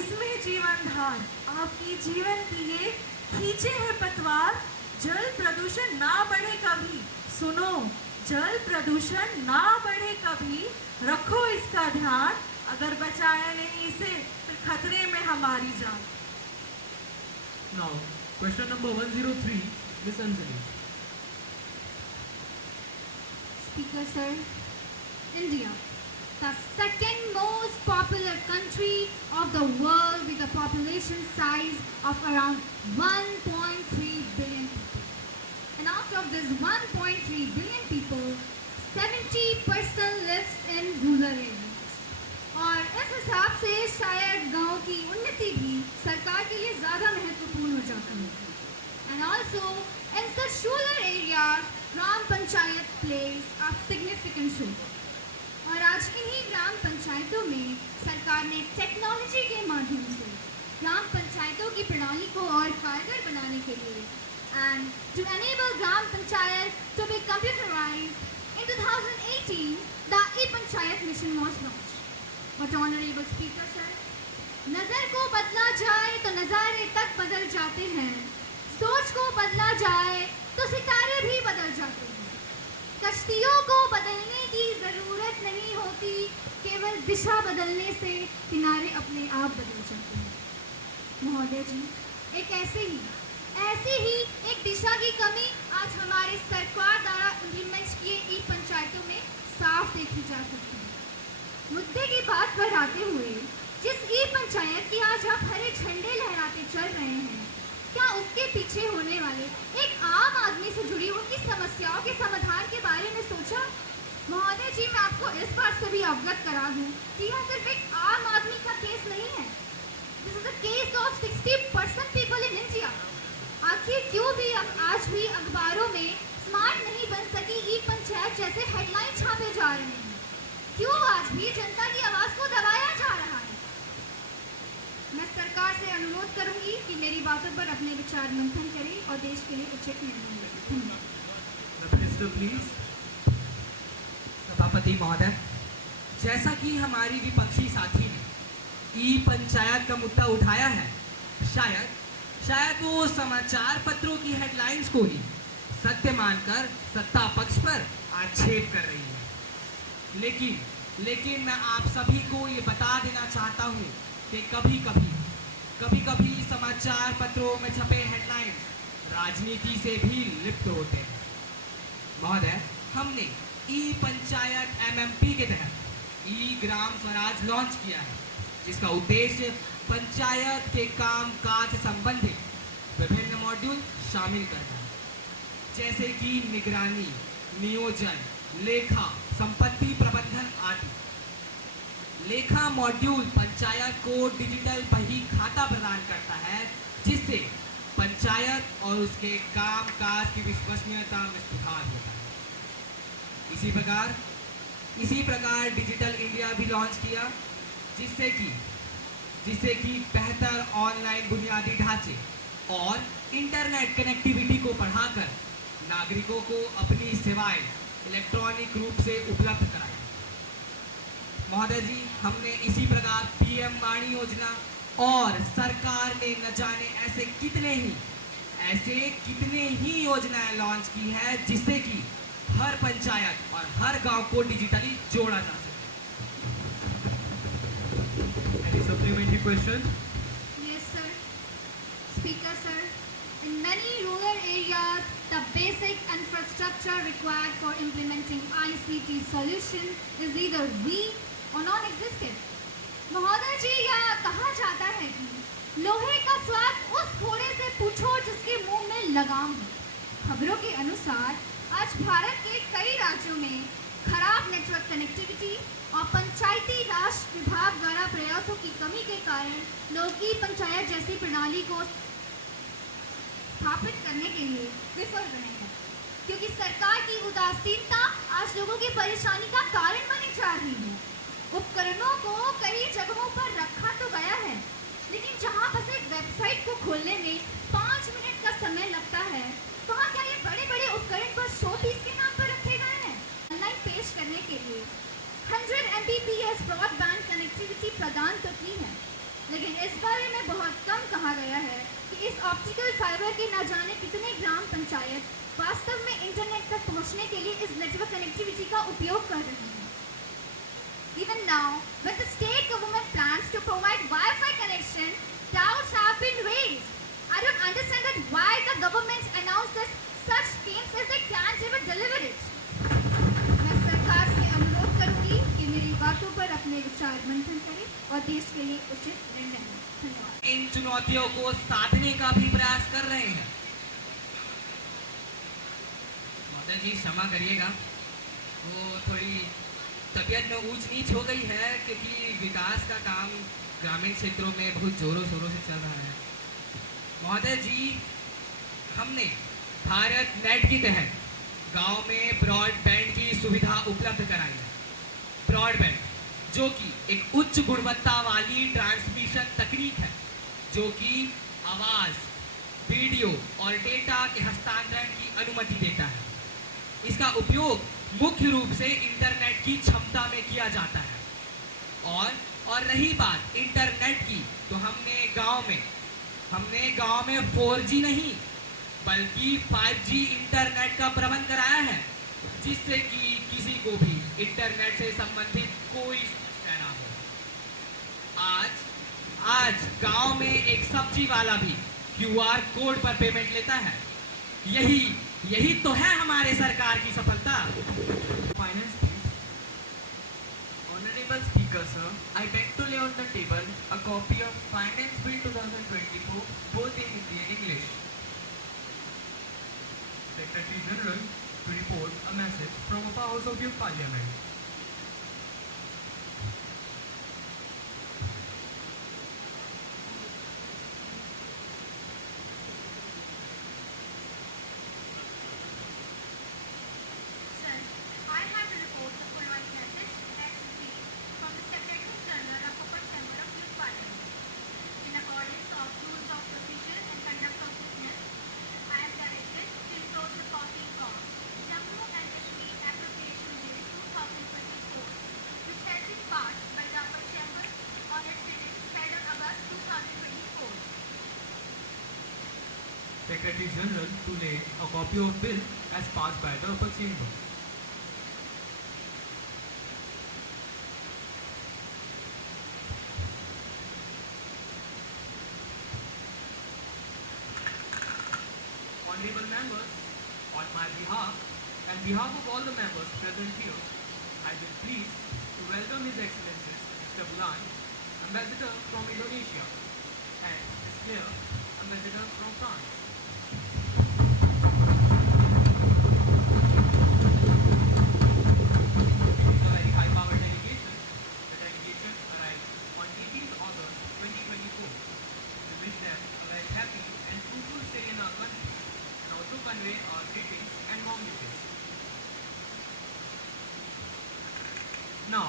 इसमें जीवन धार, आपकी जीवन की ये खींचे है पतवार, जल प्रदूषण ना बढ़े कभी, सुनो जल प्रदूषण ना बढ़े कभी, रखो इसका ध्यान, अगर बचाया नहीं इसे फिर खतरे में हमारी जान। Now, question number 103, Miss Anjali. Speaker sir, India, the second most popular country of the world with a population size of around 1.3 billion people. And out of this 1.3 billion people, 70% lives in rural areas. और इस हिसाब से शायद गांव की उन्नति भी सरकार के लिए ज़्यादा महत्वपूर्ण हो जाती है. And also, in such rural areas, gram panchayat plays a significant role. और आज इन्हीं ग्राम पंचायतों में सरकार ने टेक्नोलॉजी के माध्यम से ग्राम पंचायतों की प्रणाली को और कारगर बनाने के लिए and to enable gram panchayat to be computerized, in 2018, the e-Panchayat mission was launched. But honorable speaker sir, नजर को बदला जाए तो नज़ारे तक बदल जाते हैं, सोच को बदला जाए तो सितारे भी बदल जाते हैं. कश्तियों को बदलने की जरूरत नहीं होती, केवल दिशा बदलने से किनारे अपने आप बदल जाते हैं. महोदय जी, एक ऐसी ही एक दिशा की कमी आज हमारे सरकार द्वारा इम्प्लीमेंट किए ई पंचायतों में साफ देखी जा सकती है. मुद्दे की बात पर आते हुए, जिस ई पंचायत की आज आप हरे झंडे लहराते चल रहे हैं, क्या उसके पीछे होने वाले एक आम आदमी से जुड़ी उनकी समस्याओं के समाधान के बारे में सोचा? महोदय जी, मैं आपको इस बात से भी अवगत करा दूं कि यह सिर्फ एक आम आदमी का केस नहीं है. This is a case of 60% people in India. आखिर क्यों भी आज भी अखबारों में स्मार्ट नहीं बन सकी ई पंचायत जैसे हेडलाइन छापे जा रहे हैं? क्यों आज भी जनता की आवाज को दबाया जा रहा है? मैं सरकार से अनुरोध करूंगी कि मेरी बातों पर अपने विचार मंथन करें और देश के लिए उचित निर्णय लें. धन्यवाद. The minister, please. सभापति महोदय, जैसा कि हमारी विपक्षी साथी ने ई पंचायत का मुद्दा उठाया है, शायद वो समाचार पत्रों की हेडलाइंस को ही सत्य मानकर सत्ता पक्ष पर आक्षेप कर रही है. लेकिन मैं आप सभी को ये बता देना चाहता हूँ कि कभी-कभी समाचार पत्रों में छपे हेडलाइंस राजनीति से भी लिप्त होते हैं. महोदय, हमने ई पंचायत MMP के तहत ई ग्राम स्वराज लॉन्च किया है, जिसका उद्देश्य पंचायत के काम काज से संबंधित विभिन्न मॉड्यूल शामिल करना है, जैसे कि निगरानी, नियोजन, लेखा, संपत्ति प्रबंधन आदि. लेखा मॉड्यूल पंचायत को डिजिटल बही खाता प्रदान करता है, जिससे पंचायत और उसके काम काज की विश्वसनीयता में सुधार होता है. इसी प्रकार डिजिटल इंडिया भी लॉन्च किया, जिससे कि बेहतर ऑनलाइन बुनियादी ढांचे और इंटरनेट कनेक्टिविटी को बढ़ाकर नागरिकों को अपनी सेवाएं इलेक्ट्रॉनिक रूप से उपलब्ध कराई. महोदय जी, हमने इसी प्रकार PM वाणी योजना और सरकार ने न जाने ऐसे कितने ही योजनाएं लॉन्च की है, जिससे कि हर पंचायत और हर गांव को डिजिटली जोड़ा जा सके. Any supplementary question? Yes, sir. Speaker, sir. In many rural areas, the basic infrastructure required for implementing ICT solution is either weak or non-existent. महोदय जी, यह कहा जाता है कि लोहे का स्वाद उस घोड़े से पूछो जिसके मुंह में लगाम हो. खबरों के अनुसार आज भारत के कई राज्यों में खराब नेटवर्क कनेक्टिविटी और पंचायती राज विभाग द्वारा प्रयासों की कमी के कारण लोग ई पंचायत जैसी प्रणाली को स्थापित करने के लिए विफल रहे हैं, क्योंकि सरकार की उदासीनता आज लोगों की परेशानी का कारण बनी जा रही है. उपकरणों को कई जगहों पर रखा तो गया है, लेकिन जहां बस एक वेबसाइट को खोलने में 5 मिनट का समय लगता है, वहां क्या ये बड़े उपकरण पर शो पीस के नाम पर रखे गए हैं? ऑनलाइन पेश करने के लिए 100 Mbps ब्रॉडबैंड कनेक्टिविटी प्रदान तो की है, लेकिन इस बारे में बहुत कम कहा गया है कि इस ऑप्टिकल फाइबर के न जाने कितने ग्राम पंचायत वास्तव में इंटरनेट तक पहुंचने के लिए इस नेटवर्क कनेक्टिविटी का उपयोग कर रही है. Even now, when the state government plans to provide Wi-Fi connection, doubts have been raised. I don't understand that why the government announced this such schemes if they can't even deliver it. मैं सरकार से अनुरोध करूंगी कि मेरी बातों पर अपने विचार मंथन करें और देश के लिए उचित निर्णय लें। धन्यवाद। इन चुनौतियों को साधने का भी प्रयास कर रहे हैं। महोदय जी क्षमा करिएगा, वो थोड़ी तबीयत में ऊंच नीच हो गई है क्योंकि विकास का काम ग्रामीण क्षेत्रों में बहुत जोरों शोरों से चल रहा है। महोदय जी, हमने भारत नेट के तहत गांव में ब्रॉडबैंड की सुविधा उपलब्ध कराई है। ब्रॉडबैंड जो कि एक उच्च गुणवत्ता वाली ट्रांसमिशन तकनीक है, जो कि आवाज़, वीडियो और डेटा के हस्तांतरण की अनुमति देता है। इसका उपयोग मुख्य रूप से इंटरनेट की क्षमता में किया जाता है। और रही बात इंटरनेट की, तो हमने गांव में 4G नहीं बल्कि 5G इंटरनेट का प्रबंध कराया है, जिससे कि किसी को भी इंटरनेट से संबंधित कोई समस्या ना हो। आज गांव में एक सब्जी वाला भी QR कोड पर पेमेंट लेता है। यही तो है हमारे सरकार की सफलता। Finance, please. Honorable Speaker, sir, I beg to lay on the table a copy of Finance Bill 2024, both in Hindi and English. Secretary General to report a message from Upper House of your Parliament. Secretary General to lay a copy of bill as passed by the upper chamber. Honorable members, on my behalf and behalf of all the members present here, I will please to welcome His Excellencies Mr. Bulan, Ambassador from Indonesia, and Ms. Claire, Ambassador from France. Now,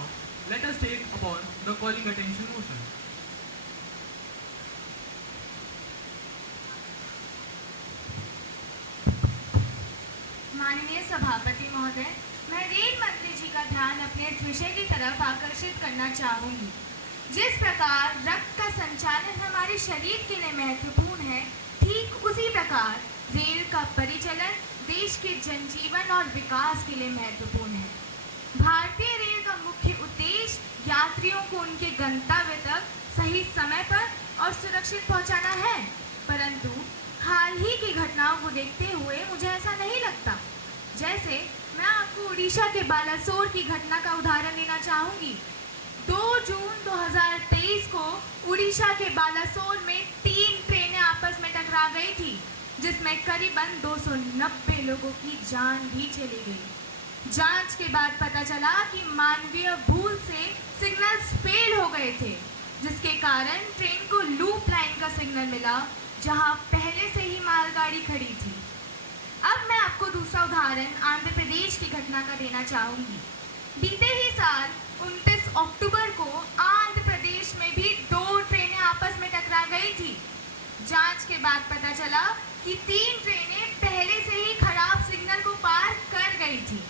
let us take upon the calling attention motion. माननीय सभापति महोदय, मैं rail मंत्री जी का ध्यान अपने इस विषय की तरफ आकर्षित करना चाहूँगी। जिस प्रकार रक्त का संचालन हमारे शरीर के लिए महत्वपूर्ण है, ठीक उसी प्रकार रेल का परिचालन देश के जनजीवन और विकास के लिए महत्वपूर्ण है। भारतीय रेल का मुख्य उद्देश्य यात्रियों को उनके गंतव्य तक सही समय पर और सुरक्षित पहुंचाना है, परंतु हाल ही की घटनाओं को देखते हुए मुझे ऐसा नहीं लगता। जैसे मैं आपको उड़ीसा के बालासोर की घटना का उदाहरण देना चाहूँगी। 2 जून 2023 को उड़ीसा के बालासोर में 3 ट्रेनें आपस में टकरा गई थी, जिसमें करीबन 290 लोगों की जान भी चली गई। जांच के बाद पता चला कि मानवीय भूल से सिग्नल्स फेल हो गए थे, जिसके कारण ट्रेन को लूप लाइन का सिग्नल मिला, जहां पहले से ही मालगाड़ी खड़ी थी। अब मैं आपको दूसरा उदाहरण आंध्र प्रदेश की घटना का देना चाहूँगी। बीते ही साल 29 अक्टूबर को आंध्र प्रदेश में भी 2 ट्रेनें आपस में टकरा गई थी। जांच के बाद पता चला कि 3 ट्रेनें पहले से ही खराब सिग्नल को पार कर गई थी।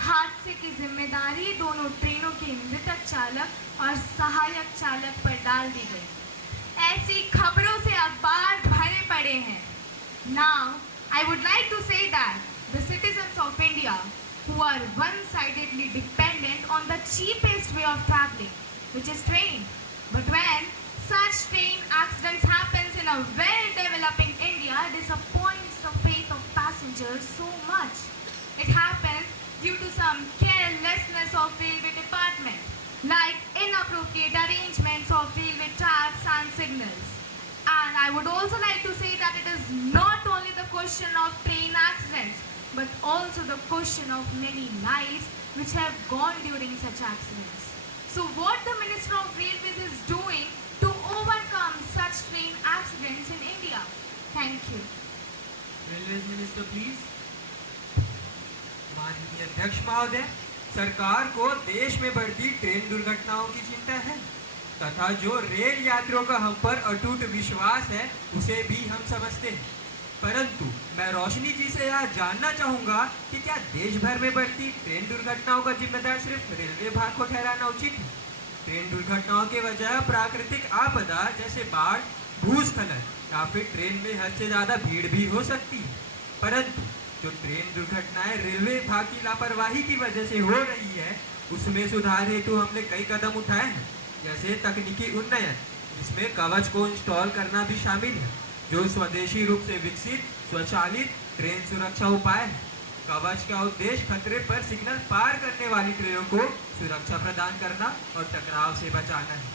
हादसे की जिम्मेदारी दोनों ट्रेनों के मृतक चालक और सहायक चालक पर डाल दी गई। ऐसी खबरों से अखबार भरे पड़े हैं। Now, I would like to say that the citizens of India who are one-sidedly dependent dependent on the cheapest way of traveling, which is train. But when such train accidents happens in a well-developing India, disappoints the faith of passengers so much. It happens due to some carelessness of railway department, like inappropriate arrangements of railway tracks and signals. And I would also like to say that it is not only the question of train accidents, but also the question of many lives which have gone during such accidents. So what the Minister of Railways is doing to overcome such train accidents in India? Thank you. Railways minister please. माननीय अध्यक्ष महोदय, सरकार को देश में बढ़ती train दुर्घटनाओं की चिंता है तथा जो रेल यात्रियों का हम पर अटूट विश्वास है उसे भी हम समझते हैं, परंतु मैं रोशनी जी से यह जानना चाहूँगा कि क्या देश भर में बढ़ती ट्रेन दुर्घटनाओं का जिम्मेदार सिर्फ रेलवे भाग को ठहराना उचित है? ट्रेन दुर्घटनाओं के वजह प्राकृतिक आपदा जैसे बाढ़, भूस्खलन या फिर ट्रेन में हद से ज़्यादा भीड़ भी हो सकती है, परंतु जो ट्रेन दुर्घटनाएं रेलवे भाग की लापरवाही की वजह से हो रही है उसमें सुधार हेतु हमने कई कदम उठाए हैं, जैसे तकनीकी उन्नयन, जिसमें कवच को इंस्टॉल करना भी शामिल है, जो स्वदेशी रूप से विकसित स्वचालित ट्रेन सुरक्षा उपाय है। कवच का उद्देश्य खतरे पर सिग्नल पार करने वाली ट्रेनों को सुरक्षा प्रदान करना और टकराव से बचाना है।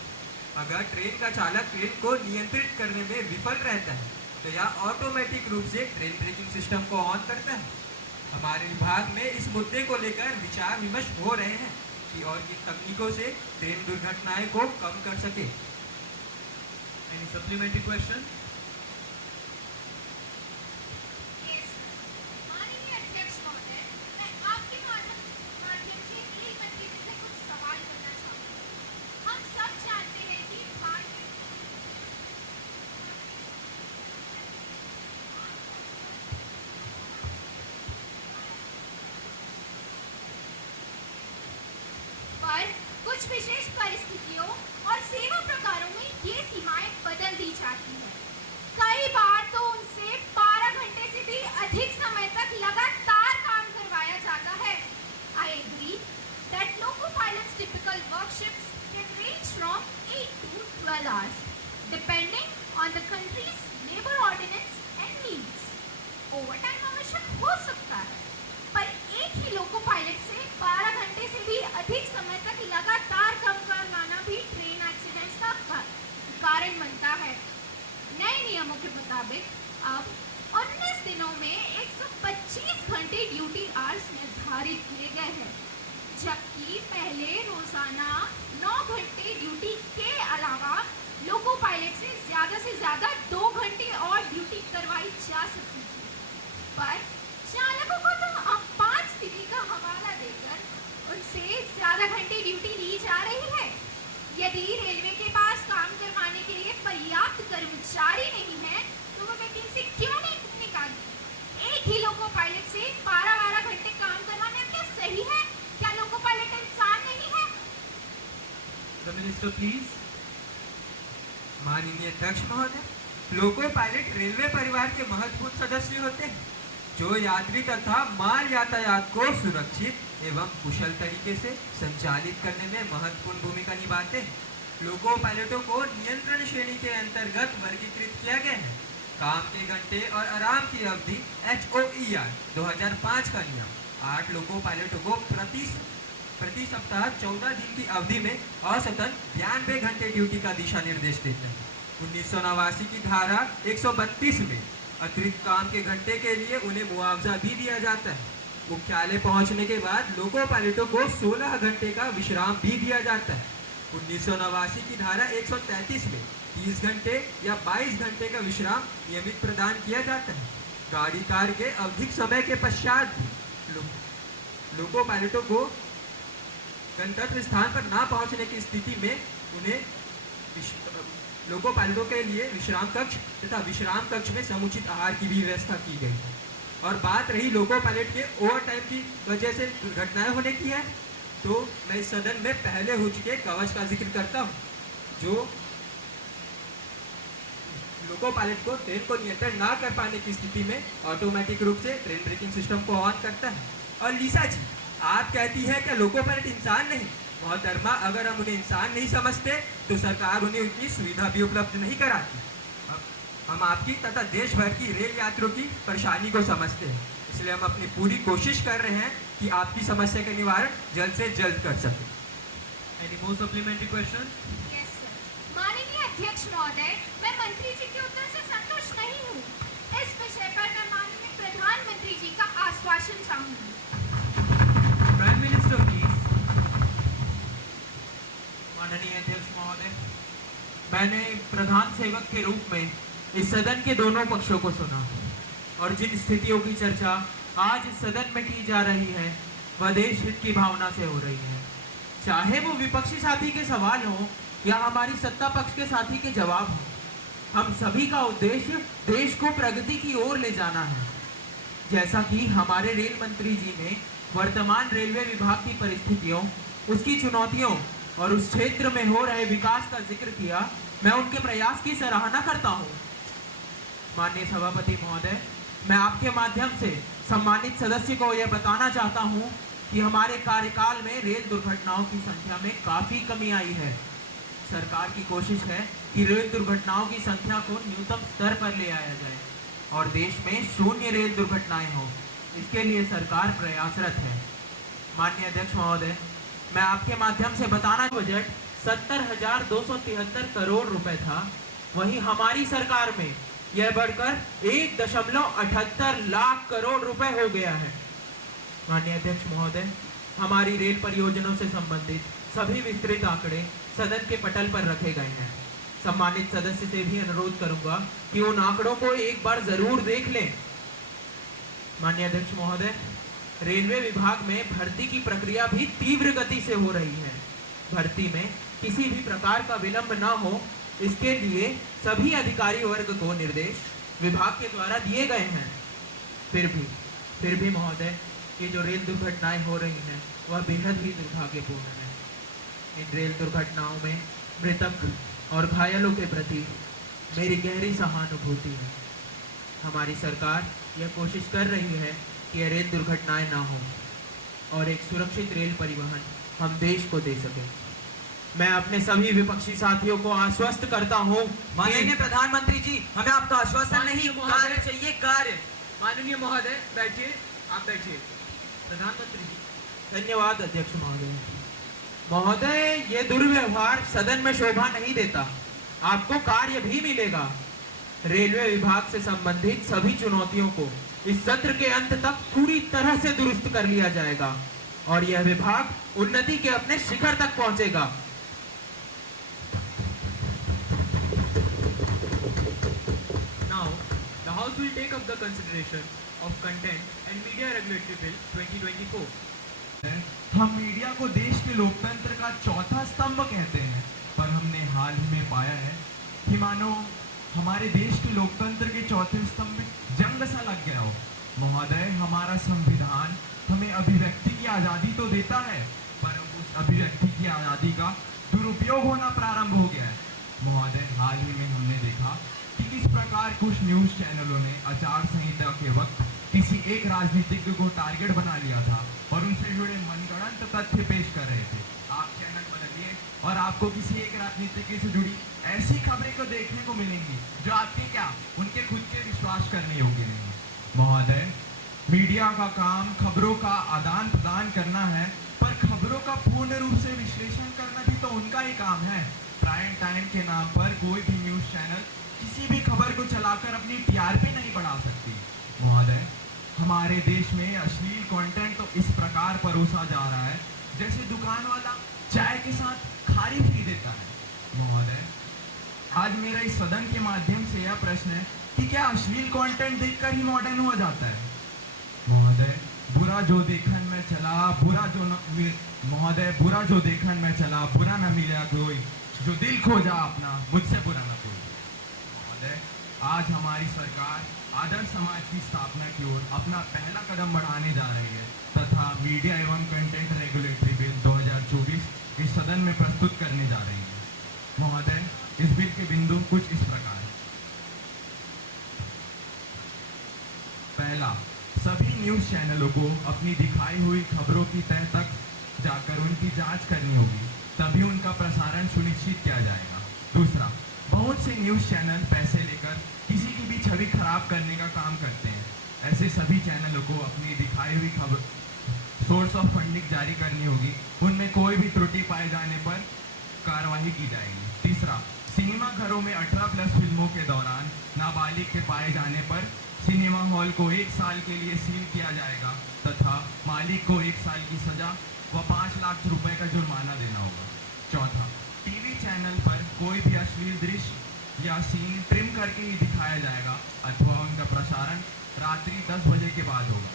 अगर ट्रेन का चालक ट्रेन को नियंत्रित करने में विफल रहता है तो यह ऑटोमेटिक रूप से ट्रेन ब्रेकिंग सिस्टम को ऑन करता है। हमारे विभाग में इस मुद्दे को लेकर विचार विमर्श हो रहे हैं कि और किन तकनीकों से ट्रेन दुर्घटनाएं को कम कर सके। Any supplementary question? माननीय अध्यक्ष महोदय, मैं आपके माध्यम से रेल मंत्री जी से कुछ सवाल करना चाहूँगी। हम सब जानते हैं कि भारत पर कुछ विशेष परिस्थितियों और सेवा प्रकारों में ये सीमाएं बदल दी जाती हैं। कई बार तो उनसे 12 घंटे से भी अधिक समय तक लगातार काम करवाया जाता है। I agree that loco pilots' typical work shifts can range from 8 to 12 hours, depending on the country's labor ordinance and needs. Overtime आवश्यक हो सकता है, पर एक ही लोको पायलट से 12 घंटे से भी अधिक समय तक लगातार काम करवाना भी ट्रेन एक्सीडेंट्स का कारण बनता है। नए नियमों के मुताबिक अब 19 दिनों में 125 घंटे ड्यूटी आवर्स निर्धारित किए गए हैं, जबकि पहले रोजाना 9 घंटे ड्यूटी के अलावा लोको पायलट से ज्यादा 2 घंटे और ड्यूटी करवाई जा सकती थी। पर चालकों को तो अब 5 स्थिति का हवाला देकर उनसे ज्यादा घंटे ड्यूटी ली जा रही है। यदि रेलवे के पास काम करवाने के लिए पर्याप्त कर्मचारी नहीं है तो वो वैकेंसी क्यों नहीं निकालती? एक ही लोको पायलट से 12 घंटे काम करवाना क्या सही है? क्या लोको पायलट इंसान नहीं है? The minister, please. माननीय अध्यक्ष महोदय, लोको पायलट रेलवे परिवार के महत्वपूर्ण सदस्य होते हैं जो यात्री तथा माल यातायात को सुरक्षित एवं कुशल तरीके से संचालित करने में महत्वपूर्ण भूमिका निभाते हैं। लोको पायलटों को नियंत्रण श्रेणी के अंतर्गत वर्गीकृत किया गया है। काम के घंटे और आराम की अवधि HOER 2005 का नियम 8 लोको पायलटों को प्रति सप्ताह 14 दिन की अवधि में औसतन 92 घंटे ड्यूटी का दिशा निर्देश देता है। 1989 की धारा 132 में अतिरिक्त काम के घंटे के लिए उन्हें मुआवजा भी दिया जाता है। मुख्यालय पहुंचने के बाद लोको पायलटों को 16 घंटे का विश्राम भी दिया जाता है। 1989 की धारा 133 में 30 घंटे या 22 घंटे का विश्राम नियमित प्रदान किया जाता है। गाड़ी कार के अधिक समय के पश्चात भी लोको पायलटों को गंतव्य स्थान पर ना पहुंचने की स्थिति में उन्हें लोको पायलटों के लिए विश्राम कक्ष तथा विश्राम कक्ष में समुचित आहार की भी व्यवस्था की गई है। और बात रही लोको पायलट के ओवर टाइम की वजह से दुर्घटनाएं होने की है, तो मैं इस सदन में पहले हो चुके कवच का जिक्र करता हूँ, जो लोको पायलट को ट्रेन को नियंत्रण ना कर पाने की स्थिति में ऑटोमेटिक रूप से ट्रेन ब्रेकिंग सिस्टम को ऑन करता है। और लीसा जी, आप कहती है कि लोको पायलट इंसान नहीं। मोहतरमा, अगर हम उन्हें इंसान नहीं समझते तो सरकार उन्हें उनकी सुविधा भी उपलब्ध नहीं कराती। हम आपकी तथा देश भर की रेल यात्रियों की परेशानी को समझते हैं, इसलिए हम अपनी पूरी कोशिश कर रहे हैं कि आपकी समस्या का निवारण जल्द से जल्द कर सकें। Any more supplementary questions? Yes sir. माननीय अध्यक्ष महोदय, मैं मंत्री जी के उत्तर से संतुष्ट नहीं हूँ। इस विषय पर मैं माननीय प्रधानमंत्री जी का आश्वासन चाहूंगी। Prime Minister, please. माननीय अध्यक्ष महोदय, मैंने प्रधान सेवक के रूप में इस सदन के दोनों पक्षों को सुना और जिन स्थितियों की चर्चा आज इस सदन में की जा रही है वह देश हित की भावना से हो रही है। चाहे वो विपक्षी साथी के सवाल हो या हमारी सत्ता पक्ष के साथी के जवाब हो, हम सभी का उद्देश्य देश को प्रगति की ओर ले जाना है। जैसा कि हमारे रेल मंत्री जी ने वर्तमान रेलवे विभाग की परिस्थितियों, उसकी चुनौतियों और उस क्षेत्र में हो रहे विकास का जिक्र किया, मैं उनके प्रयास की सराहना करता हूँ। माननीय सभापति महोदय, मैं आपके माध्यम से सम्मानित सदस्य को यह बताना चाहता हूँ कि हमारे कार्यकाल में रेल दुर्घटनाओं की संख्या में काफ़ी कमी आई है। सरकार की कोशिश है कि रेल दुर्घटनाओं की संख्या को न्यूनतम स्तर पर ले आया जाए और देश में शून्य रेल दुर्घटनाएं हो, इसके लिए सरकार प्रयासरत है। माननीय अध्यक्ष महोदय, मैं आपके माध्यम से बताना, बजट 70,273 करोड़ रुपए था, वहीं हमारी सरकार में यह बढ़कर 1.78 लाख करोड़ रुपए हो गया है। माननीय अध्यक्ष महोदय, हमारी रेल परियोजनाओं से संबंधित सभी विस्तृत आंकड़े सदन के पटल पर रखे गए हैं। सम्मानित सदस्य से भी अनुरोध करूंगा कि उन आंकड़ों को एक बार जरूर देख लें। माननीय अध्यक्ष महोदय, रेलवे विभाग में भर्ती की प्रक्रिया भी तीव्र गति से हो रही है। भर्ती में किसी भी प्रकार का विलंब न हो, इसके लिए सभी अधिकारी वर्ग को निर्देश विभाग के द्वारा दिए गए हैं। फिर भी महोदय, ये जो रेल दुर्घटनाएं हो रही हैं वह बेहद ही दुर्भाग्यपूर्ण है। इन रेल दुर्घटनाओं में मृतक और घायलों के प्रति मेरी गहरी सहानुभूति है। हमारी सरकार यह कोशिश कर रही है कि ये रेल दुर्घटनाएं ना हो और एक सुरक्षित रेल परिवहन हम देश को दे सकें। मैं अपने सभी विपक्षी साथियों को आश्वस्त करता हूं। माननीय प्रधानमंत्री जी, हमें आपका आश्वासन नहीं, कार्य चाहिए, कार्य। माननीय महोदय, बैठिए, आप बैठिए। प्रधानमंत्री जी। धन्यवाद अध्यक्ष महोदय। महोदय, ये दुर्व्यवहार सदन में शोभा नहीं देता। आपको कार्य भी मिलेगा। रेलवे विभाग से संबंधित सभी चुनौतियों को इस सत्र के अंत तक पूरी तरह से दुरुस्त कर लिया जाएगा और यह विभाग उन्नति के अपने शिखर तक पहुंचेगा। Now, the House will take up the consideration of Content and Media Regulatory Bill 2024. हम मीडिया को देश के लोकतंत्र का चौथा स्तंभ कहते हैं, पर हमने हाल ही में पाया है कि मानो हमारे देश के लोकतंत्र के चौथे स्तंभ में जंग सा लग गया हो। महोदय, हमारा संविधान हमें अभिव्यक्ति की आज़ादी तो देता है, पर उस अभिव्यक्ति की आज़ादी का दुरुपयोग होना प्रारंभ हो गया है। महोदय, हाल ही में हमने देखा कि किस प्रकार कुछ न्यूज़ चैनलों ने आचार संहिता के वक्त किसी एक राजनीतिज्ञ को टारगेट बना लिया था और उनसे जुड़े मनगढ़ंत तथ्य पेश कर रहे थे। आप चैनल बदलिए और आपको किसी एक राजनीतिज्ञ से जुड़ी ऐसी खबरें को देखने को मिलेंगी जो आपके उनके खुद के विश्वास करने योग्य नहीं। महोदय, मीडिया का काम खबरों का आदान प्रदान करना है, पर खबरों का पूर्ण रूप से विश्लेषण करना भी तो उनका ही काम है। प्राइम टाइम के नाम पर कोई भी न्यूज़ चैनल किसी भी खबर को चलाकर अपनी टीआरपी नहीं बढ़ा सकती। महोदय, हमारे देश में अश्लील कंटेंट तो इस प्रकार परोसा जा रहा है जैसे दुकान वाला चाय के साथ खारी फ्री देता है। महोदय, आज मेरा इस सदन के माध्यम से यह प्रश्न है कि क्या अश्लील कंटेंट देखकर ही मॉडर्न हुआ जाता है? महोदय, बुरा जो देखन में चला बुरा जो न महोदय, बुरा जो देखन में चला बुरा न मिला कोई, जो दिल खोजा अपना मुझसे बुरा न कोई। महोदय, आज हमारी सरकार आदर्श समाज की स्थापना की ओर अपना पहला कदम बढ़ाने जा रही है तथा मीडिया एवं कंटेंट रेगुलेटरी बिल 2024 इस सदन में प्रस्तुत करने जा रही है। महोदय, इस बिल के बिंदु कुछ इस प्रकार है। पहला, सभी न्यूज़ चैनलों को अपनी दिखाई हुई खबरों की तह तक जाकर उनकी जांच करनी होगी, तभी उनका प्रसारण सुनिश्चित किया जाएगा। दूसरा, बहुत से न्यूज़ चैनल पैसे लेकर किसी की भी छवि खराब करने का काम करते हैं। ऐसे सभी चैनलों को अपनी दिखाई हुई खबर सोर्स ऑफ फंडिंग जारी करनी होगी, उनमें कोई भी त्रुटि पाए जाने पर कार्रवाई की जाएगी। तीसरा, सिनेमा घरों में 18+ फिल्मों के दौरान नाबालिग के पाए जाने पर सिनेमा हॉल को 1 साल के लिए सील किया जाएगा तथा मालिक को 1 साल की सजा व 5 लाख रुपए का जुर्माना देना होगा। चौथा, टीवी चैनल पर कोई भी अश्लील दृश्य या सीन ट्रिम करके ही दिखाया जाएगा अथवा उनका प्रसारण रात्रि 10 बजे के बाद होगा।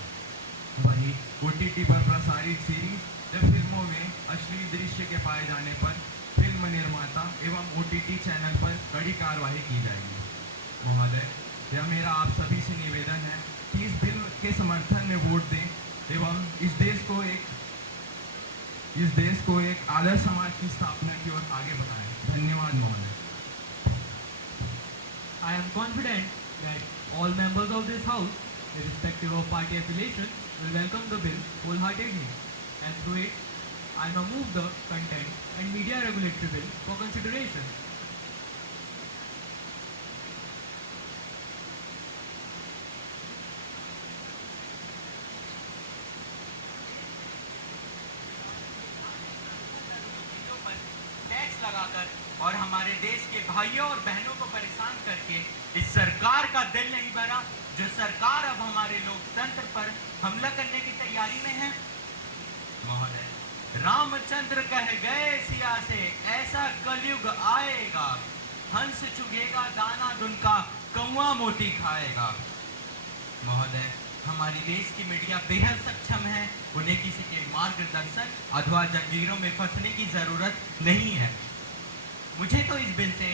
वहीं OTT पर प्रसारित सीरीज या फिल्मों में अश्लील दृश्य के पाए जाने पर फिल्म निर्माता एवं OTT चैनल पर कड़ी कार्रवाई की जाएगी। महोदय, यह मेरा आप सभी से निवेदन है कि इस बिल के समर्थन में वोट दें एवं इस देश को एक आदर्श समाज की स्थापना की ओर आगे बढ़ाएं। धन्यवाद महोदय। I am confident that all members of this House, irrespective of party affiliation, will welcome the bill wholeheartedly, and through it, I now move the Content and Media Regulatory Bill for consideration. Tax लगाकर और हमारे देश के भाइयों और बहनों को परेशान करके इस सरकार का दिल नहीं भरा, जो सरकार अब हमारे लोकतंत्र पर हमला करने की तैयारी में है। महोदय, रामचंद्र कह गए सिया से, ऐसा कलयुग आएगा, हंस चुगेगा दाना दुनका, कौवा मोती खाएगा। महोदय, हमारे देश की मीडिया बेहद सक्षम है, उन्हें किसी के मार्गदर्शन अथवा जंजीरों में फंसने की जरूरत नहीं है। मुझे तो इस बिल से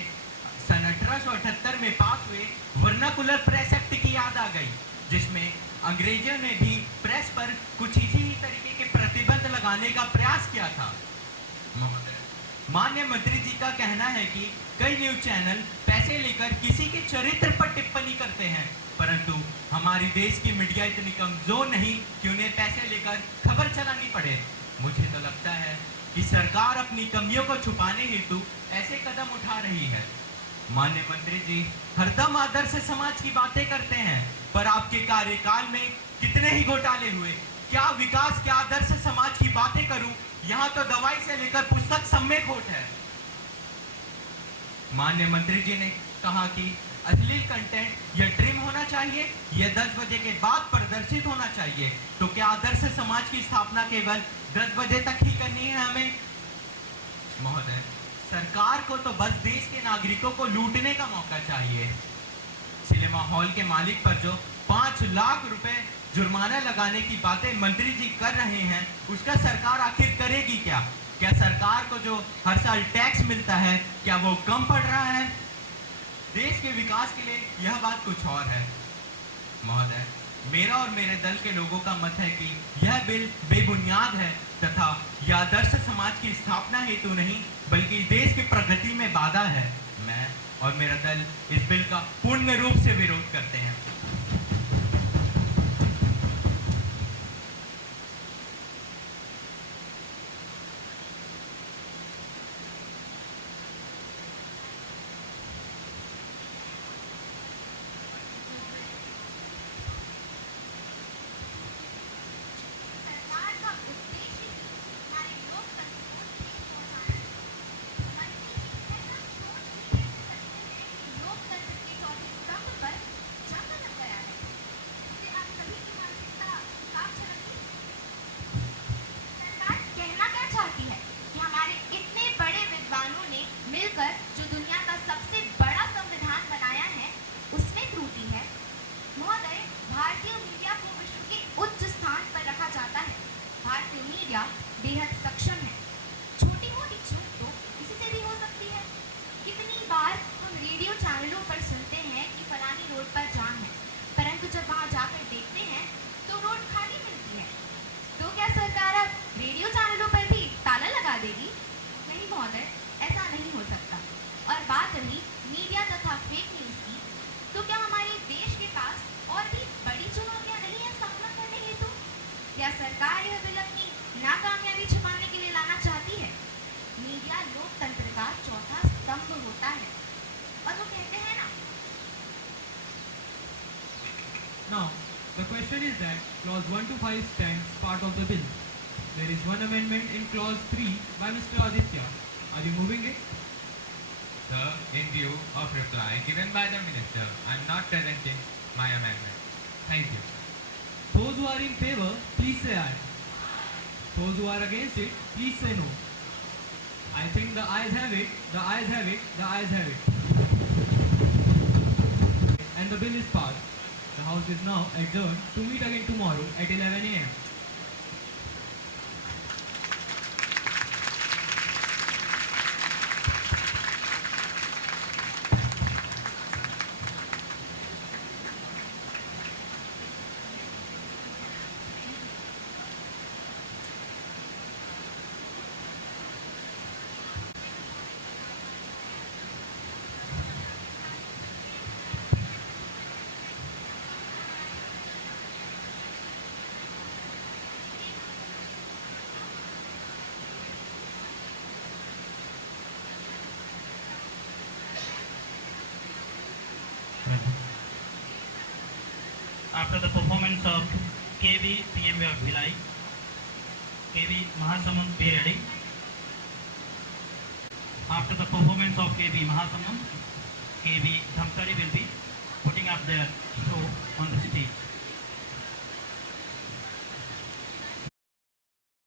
सन 1878 में पास हुए वर्नाकुलर प्रेस एक्ट की याद आ गई, जिसमें अंग्रेजों ने भी प्रेस पर कुछ इसी ही तरीके के प्रतिबंध लगाने का प्रयास किया था। महोदय, माननीय मंत्री जी का कहना है कि कई न्यूज चैनल पैसे लेकर किसी के चरित्र पर टिप्पणी करते हैं, परंतु हमारी देश की मीडिया इतनी कमजोर नहीं कि उन्हें पैसे लेकर खबर चलानी पड़े। मुझे तो लगता है कि सरकार अपनी कमियों को छुपाने हेतु ऐसे कदम उठा रही है। माननीय मंत्री जी हरदम आदर्श समाज की बातें करते हैं, पर आपके कार्यकाल में कितने ही घोटाले हुए। क्या विकास, क्या आदर्श समाज की बातें करूं, यहाँ तो दवाई से लेकर पुस्तक सब में खोट है। माननीय मंत्री जी ने कहा कि अश्लील कंटेंट या ट्रिम होना चाहिए, यह 10 बजे के बाद प्रदर्शित होना चाहिए। तो क्या आदर्श समाज की स्थापना केवल 10 बजे तक ही करनी है हमें? महोदय, सरकार को तो बस देश के नागरिकों को लूटने का मौका चाहिए। सिनेमा हॉल के मालिक पर जो 5 लाख रुपए जुर्माना लगाने की बातें मंत्री जी कर रहे हैं, उसका सरकार आखिर करेगी क्या? क्या सरकार को जो हर साल टैक्स मिलता है, क्या वो कम पड़ रहा है? देश के विकास के लिए यह बात कुछ और है। महोदय, मेरा और मेरे दल के लोगों का मत है कि यह बिल बेबुनियाद है तथा यह आदर्श समाज की स्थापना हेतु नहीं, बल्कि देश की प्रगति में बाधा है। मैं और मेरा दल इस बिल का पूर्ण रूप से विरोध करते हैं। सरकार का उद्देश्य ही हमारे लोकतंत्र को ठेस पहुंचाना है। मंत्री जी ऐसा सोच भी कैसे सकते हैं कि लोकतंत्र के चौथे स्तंभ पर Now, the question is that clause 1 to 5 stands part of the bill. There is one amendment in clause 3 by Mr. Aditya. Are you moving it? Sir, in view of reply given by the Minister, I am not presenting my amendment. Thank you. Those who are in favor, please say aye. Those who are against it, please say no. I think the ayes have it, the ayes have it, the ayes have it. And the bill is passed. The House is now adjourned to meet again tomorrow at 11 a.m. After the performance of KV PMV of Bhilai, KV Mahasamund be ready. After the performance of KV Mahasamund, KV Dhamkari will be putting up their show on the stage.